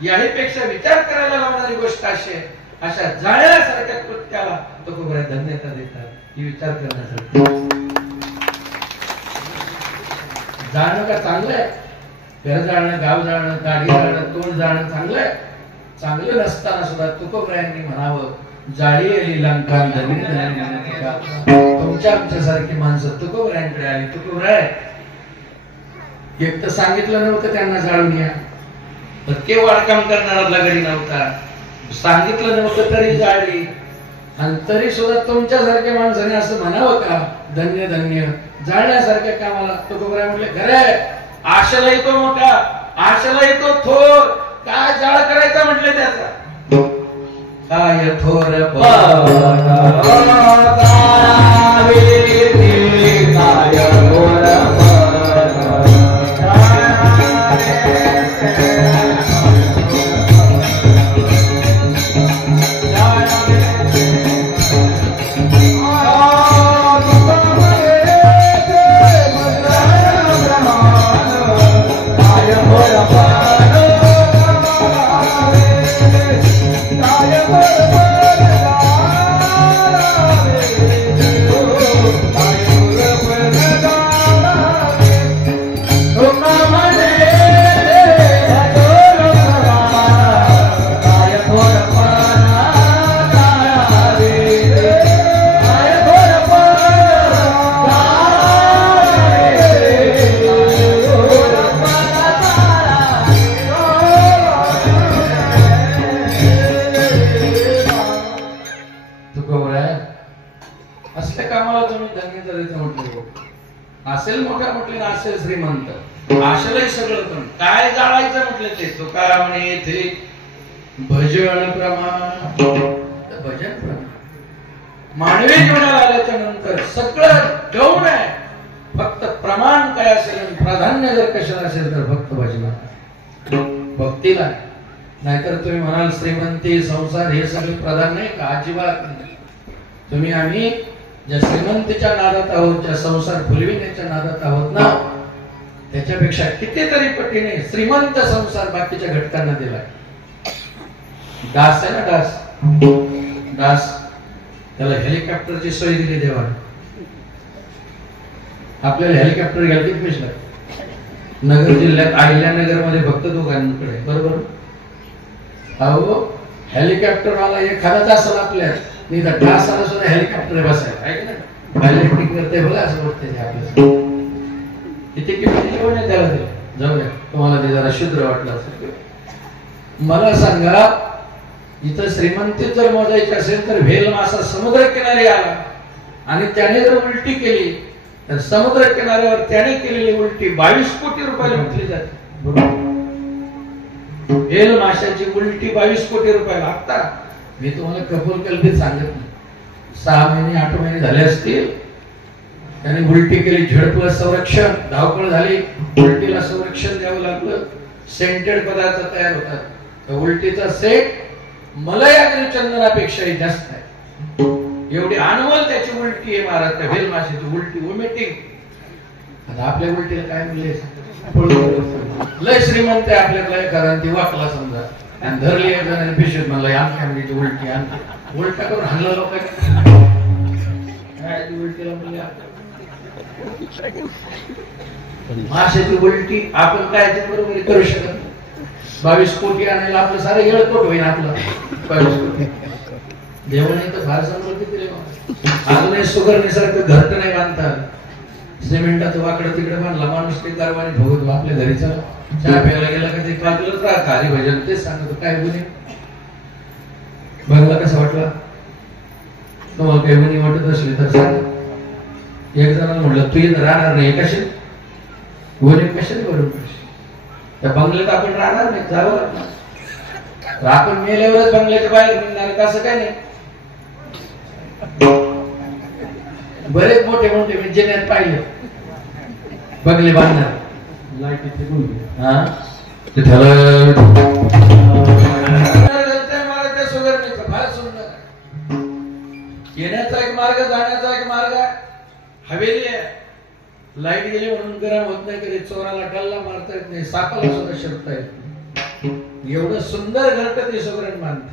याहीपेक्षा विचार करायला लावणारी गोष्ट अशी आहे अशा जाळण्यासारख्या कृत्याला तुकोबराय धन्यता देतात ही विचार करण्यासाठी. जाणं का चांगलं आहे घर जाणं गाव जाणं गाडी जाणं तोंड जाणं चांगलं आहे. चांगलं नसताना सुद्धा तुकोबरायांनी म्हणावं जाळी आली लंका तुमच्या आमच्यासारखी माणसं तुकोबरायांकडे आली. तुकोबराय एक तर सांगितलं नव्हतं त्यांना जाळून या तर केवळ काम करणारा लगडी नव्हता. सांगितलं नव्हतं तरी जाळली आणि तरी सुद्धा तुमच्यासारख्या माणसाने असं म्हणावं का धन्य धन्य जाळण्यासारख्या कामाला. तुकोबराय म्हटले खरंय आशाला येतो मोठा आशाला येतो थोर काय जाळ करायचा म्हटले त्याचा काय थोर असेल मोठा म्हटले ना असेल श्रीमंत आशेलाही सगळं पण काय जाळायचं म्हटलं ते तुकारामाने येथे भजन प्रमाण भजन प्रमाण मानवी जीवनाला आल्याच्या नंतर सगळं गौण आहे फक्त प्रमाण काय असेल प्राधान्य जर कशाला असेल तर फक्त भजनाला भक्तीला. नाहीतर तुम्ही म्हणाल श्रीमंती संसार हे सगळे प्रधान नाही का अजिबात नाही. तुम्ही आम्ही ज्या श्रीमंतीच्या नादात आहोत ज्या संसार फुलविण्याच्या नादात आहोत ना त्याच्यापेक्षा कितीतरी पटीने श्रीमंत संसार बाकीच्या घटकांना दिलाय. दास आहे ना दास दास त्याला हेलिकॉप्टरची सोय दिली देवाने आपल्याला हेलिकॉप्टर घ्यायला किती पैसे लागतात? नगर जिल्ह्यात अहिल्यानगर मध्ये फक्त दोघांकडे, बरोबर? अहो हेलिकॉप्टरवाला एखादाच असेल आपल्यात, नाही तर तासाला सुद्धा हेलिकॉप्टर बसायला आहे का नाही? पायलटिंग करते बघा, असं वाटतंय आपल्याला. किती किती जेवण आहे त्याला ते, जाऊ द्या, तुम्हाला ते जरा शुद्र वाटलं असेल. मला सांगा, इथं श्रीमंतीत जर मोजायची असेल तर व्हेल मासा समुद्र किनारी आला आणि त्याने जर उलटी केली तर समुद्र किनाऱ्यावर त्याने केलेली उलटी 22 कोटी रुपयाला विकली जाते. व्हेल माशाची उलटी 22 कोटी रुपयाला. आता मी तुम्हाला कबूल कल्पित सांगत नाही, 6 महिने 8 महिने झाले असतील त्याने उलटी केली, झडपलं, संरक्षण, धावपळ झाली, उलटीला संरक्षण द्यावं लागलं, सेंटेड पदार्थ तयार होतात. तर उलटीचा सेट मलय अग्नी चंदनापेक्षाही जास्त आहे. एवढी अनमोल त्याची उलटी आहे महाराज, त्या व्हेल माशाची उलटी, वॉमिटिंग. आता आपल्या उलटीला काय म्हणले, लय श्रीमंत आहे आपल्याला एखादा, ती वाकला समजा आणि धरली एखाद्याने पिशवीत, म्हणलं आमच्या आमची उलटी आणखी उलटा करून हल्ला लोकांनी उलटीला म्हणले. माशाची उलटी आपण काय बरोबर करू शकत नाही. 22 कोटी आणायला आपलं सारं येळकोट होईल आपलं. 22 कोटी देवाने तर फार समृद्धी दिली. अजूनही सुगरणीसारखं घरट नाही बांधता, सिमेंटाचं वाकडं तिकडे बांधला माणूस, ते कारवानी भोगतो. आपल्या घरी चला चहा प्यायला गेला का ते काजूलच राहता, हरिभजन तेच सांगतो. काय गुन्हे बंगला कसा वाटला तुम्हाला? काही गुन्हे वाटत असले तर सांग. एक जणांना म्हटलं तू इथं राहणार नाही, कशी गुन्हे कशाने करून त्या बंगल्यात आपण राहणार नाही, जावं लागणार. आपण मेल्यावरच बंगल्याच्या बाहेर निघणार कसं काय नाही. बरेच मोठे मोठे मी जिन्यात पाहिले बंगले बांधणार, फार सुंदर. येण्याचा एक मार्ग, जाण्याचा एक मार्ग आहे. हवेली आहे, लाईट गेली म्हणून गरम होत नाही, कधी चोराला डल्ला मारता येत नाही, सापाला सुद्धा शोधता येत नाही. एवढं सुंदर घरट ते सुगरण बांधते.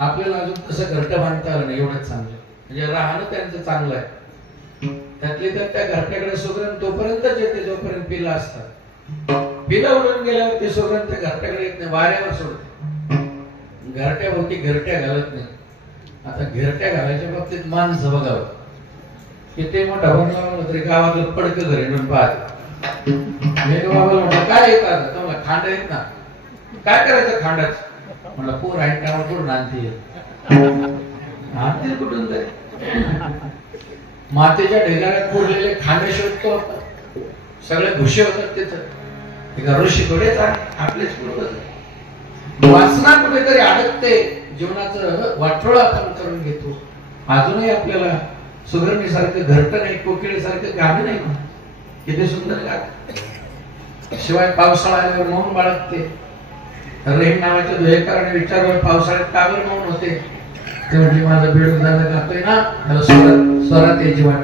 आपल्याला अजून तसं घरट बांधता आलं नाही, एवढंच चांगलं. म्हणजे राहणं त्यांचं चांगलं आहे. त्यातले तर त्या घरट्याकडे सुगरण तोपर्यंतच येते जोपर्यंत पिलं असतात. पिलं उडून गेल्यावर ते सुगरण त्या घरट्याकडे येत नाही, वाऱ्यावर सोडते. घरट्याभोवती घरट्या घालत नाही. आता घरट्या घालायच्या बाबतीत माणसं बघावं. किती मोठा बंगला म्हणलं तरी गावातलं पडकं घरी म्हणून पाहत. एक बाबाला म्हटलं काय येतात तुम्हाला, खांड येत ना, काय करायचं खांडाच? म्हटलं पोर आहे का, कुठून आणतील आणतील कुठून तरी. मातेच्या ढेगाऱ्यात पुरलेले खांडे शोधतो आपण, सगळे भुशे होतात तिथं. ऋषी थोडेच आपलेच पूर्वज. वासना कुठेतरी अडकते, जीवनाचं वाटोळ आपण करून घेतो. अजूनही आपल्याला सुगरणी सारखं घरट नाही, कोकिळी सारखं गाणं नाही. किती सुंदर गाणं. शिवाय पावसाळा आल्यावर मौन बाळगते. रहीम नावाच्या दुहेकाराने विचारलं पावसाळ्यात का बरं मौन होते? ते म्हणजे माझा बेडूक दादा गातोय ना, त्याला स्वरात यायची वाट.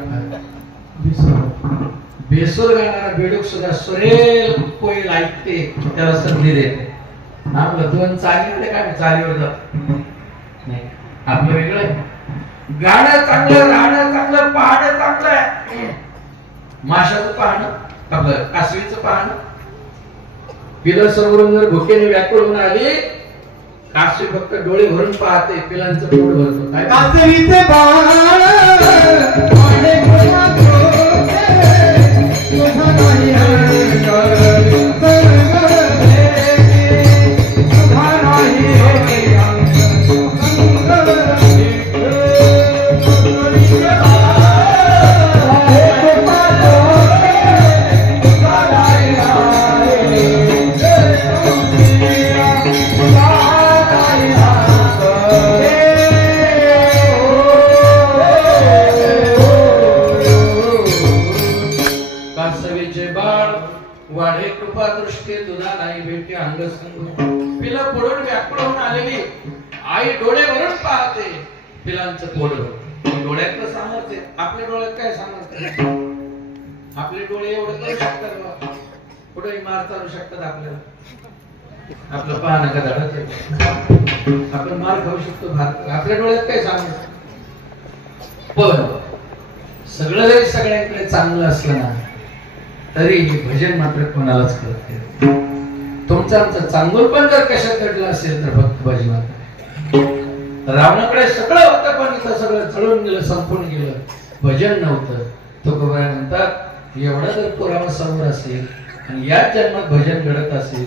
बेसूर गाणारा बेडूक सुद्धा सुरेल कोईल ऐकते, त्याला संधी देते. आपलं 2 चालीवर काय चालीवर जात नाही, आपलं वेगळं. गाणं चांगलं, राहणं चांगलं, पाहणं चांगलं आहे. माशाचं पाहणं, आपलं कासवीचं पाहणं. पिलं समोरून जर भुकेने व्याकुळ होऊन आली, कासवी फक्त डोळे भरून पाहते, पिलांचं पोट भरतो. काय कासवीचे बाळ पाहणे वाढे कृपा दृष्टी तुझा नाही भेटे अंग संग. पिलं पडून व्याकुळ होऊन आलेली आई डोळे भरून पाहते, पिलांचं पोट भरून. डोळ्यातलं सामर्थ्य, आपल्या डोळ्यात काय सामर्थ्य? आपले डोळे एवढं करू शकतात, कुठे मार चालू शकतात आपल्याला. आपलं पाहणं का धडत, आपण मार खाऊ शकतो भारत. आपल्या डोळ्यात काय सामर्थ्य? पण सगळं जरी सगळ्यांकडे चांगलं असलं ना तरी हे भजन मात्र कोणालाच कळत नाही. तुमचं आमचं चांगलं पण जर कशात घडलं असेल तर फक्त भजनात. रावणाकडे सगळं होतं पण इथं सगळं जळून गेलं, संपून गेलं, भजन नव्हतं. तो गोबरा म्हणतात एवढा जर पुरावा समोर असेल आणि याच जन्मात भजन घडत असेल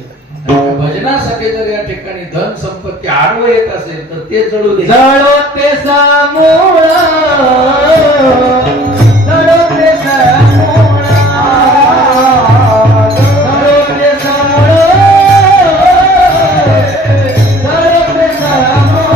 आणि भजनासाठी जर या ठिकाणी धन संपत्ती आडवं येत असेल तर ते जळू दे. जळो ते समोर, जळो ते समोर, जळो ते समोर, जळो ते समोर, जळो ते समोर, जळो ते समोर.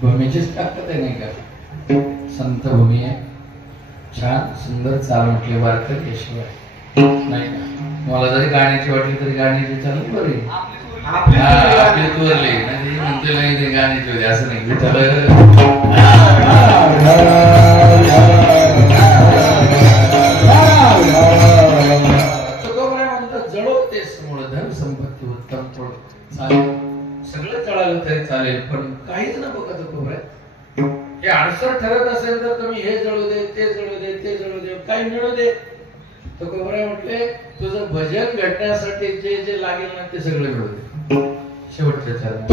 भूमीचीच ताकद आहे नाही का? संत भूमी आहे, छान सुंदर चाल म्हटले वारकरी शिवाय नाही का? मला जरी गाण्याची वाटली तरी गाण्याची चालू बरी आपली तुरली नाही म्हणते नाही ते गाण्याची होती असं नाही. म्हणतात जळो ते समोर धन संपत्ती उत्तम थोडं चालेल, सगळं जळालं तरी चालेल पण काहीच न बघत कोबऱ्यात. हे अडसर ठरत असेल तर तुम्ही हे जळू दे, ते जळू दे, ते जळू दे, काही मिळू दे. तो कोबऱ्या म्हटले तुझं भजन घडण्यासाठी जे जे लागेल ना ते सगळं मिळू दे. शेवटच्या चरणात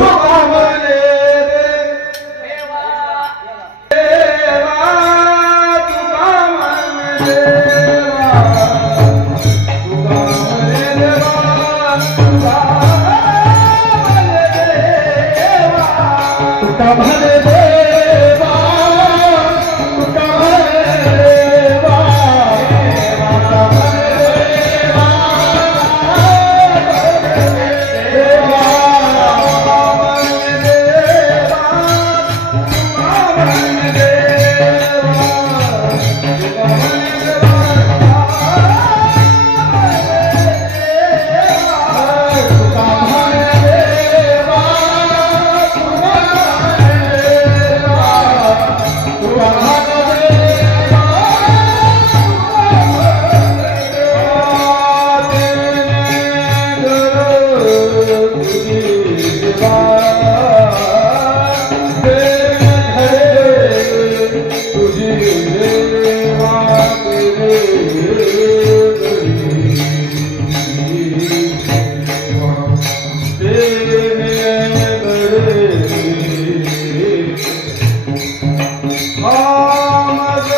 Oh, my God.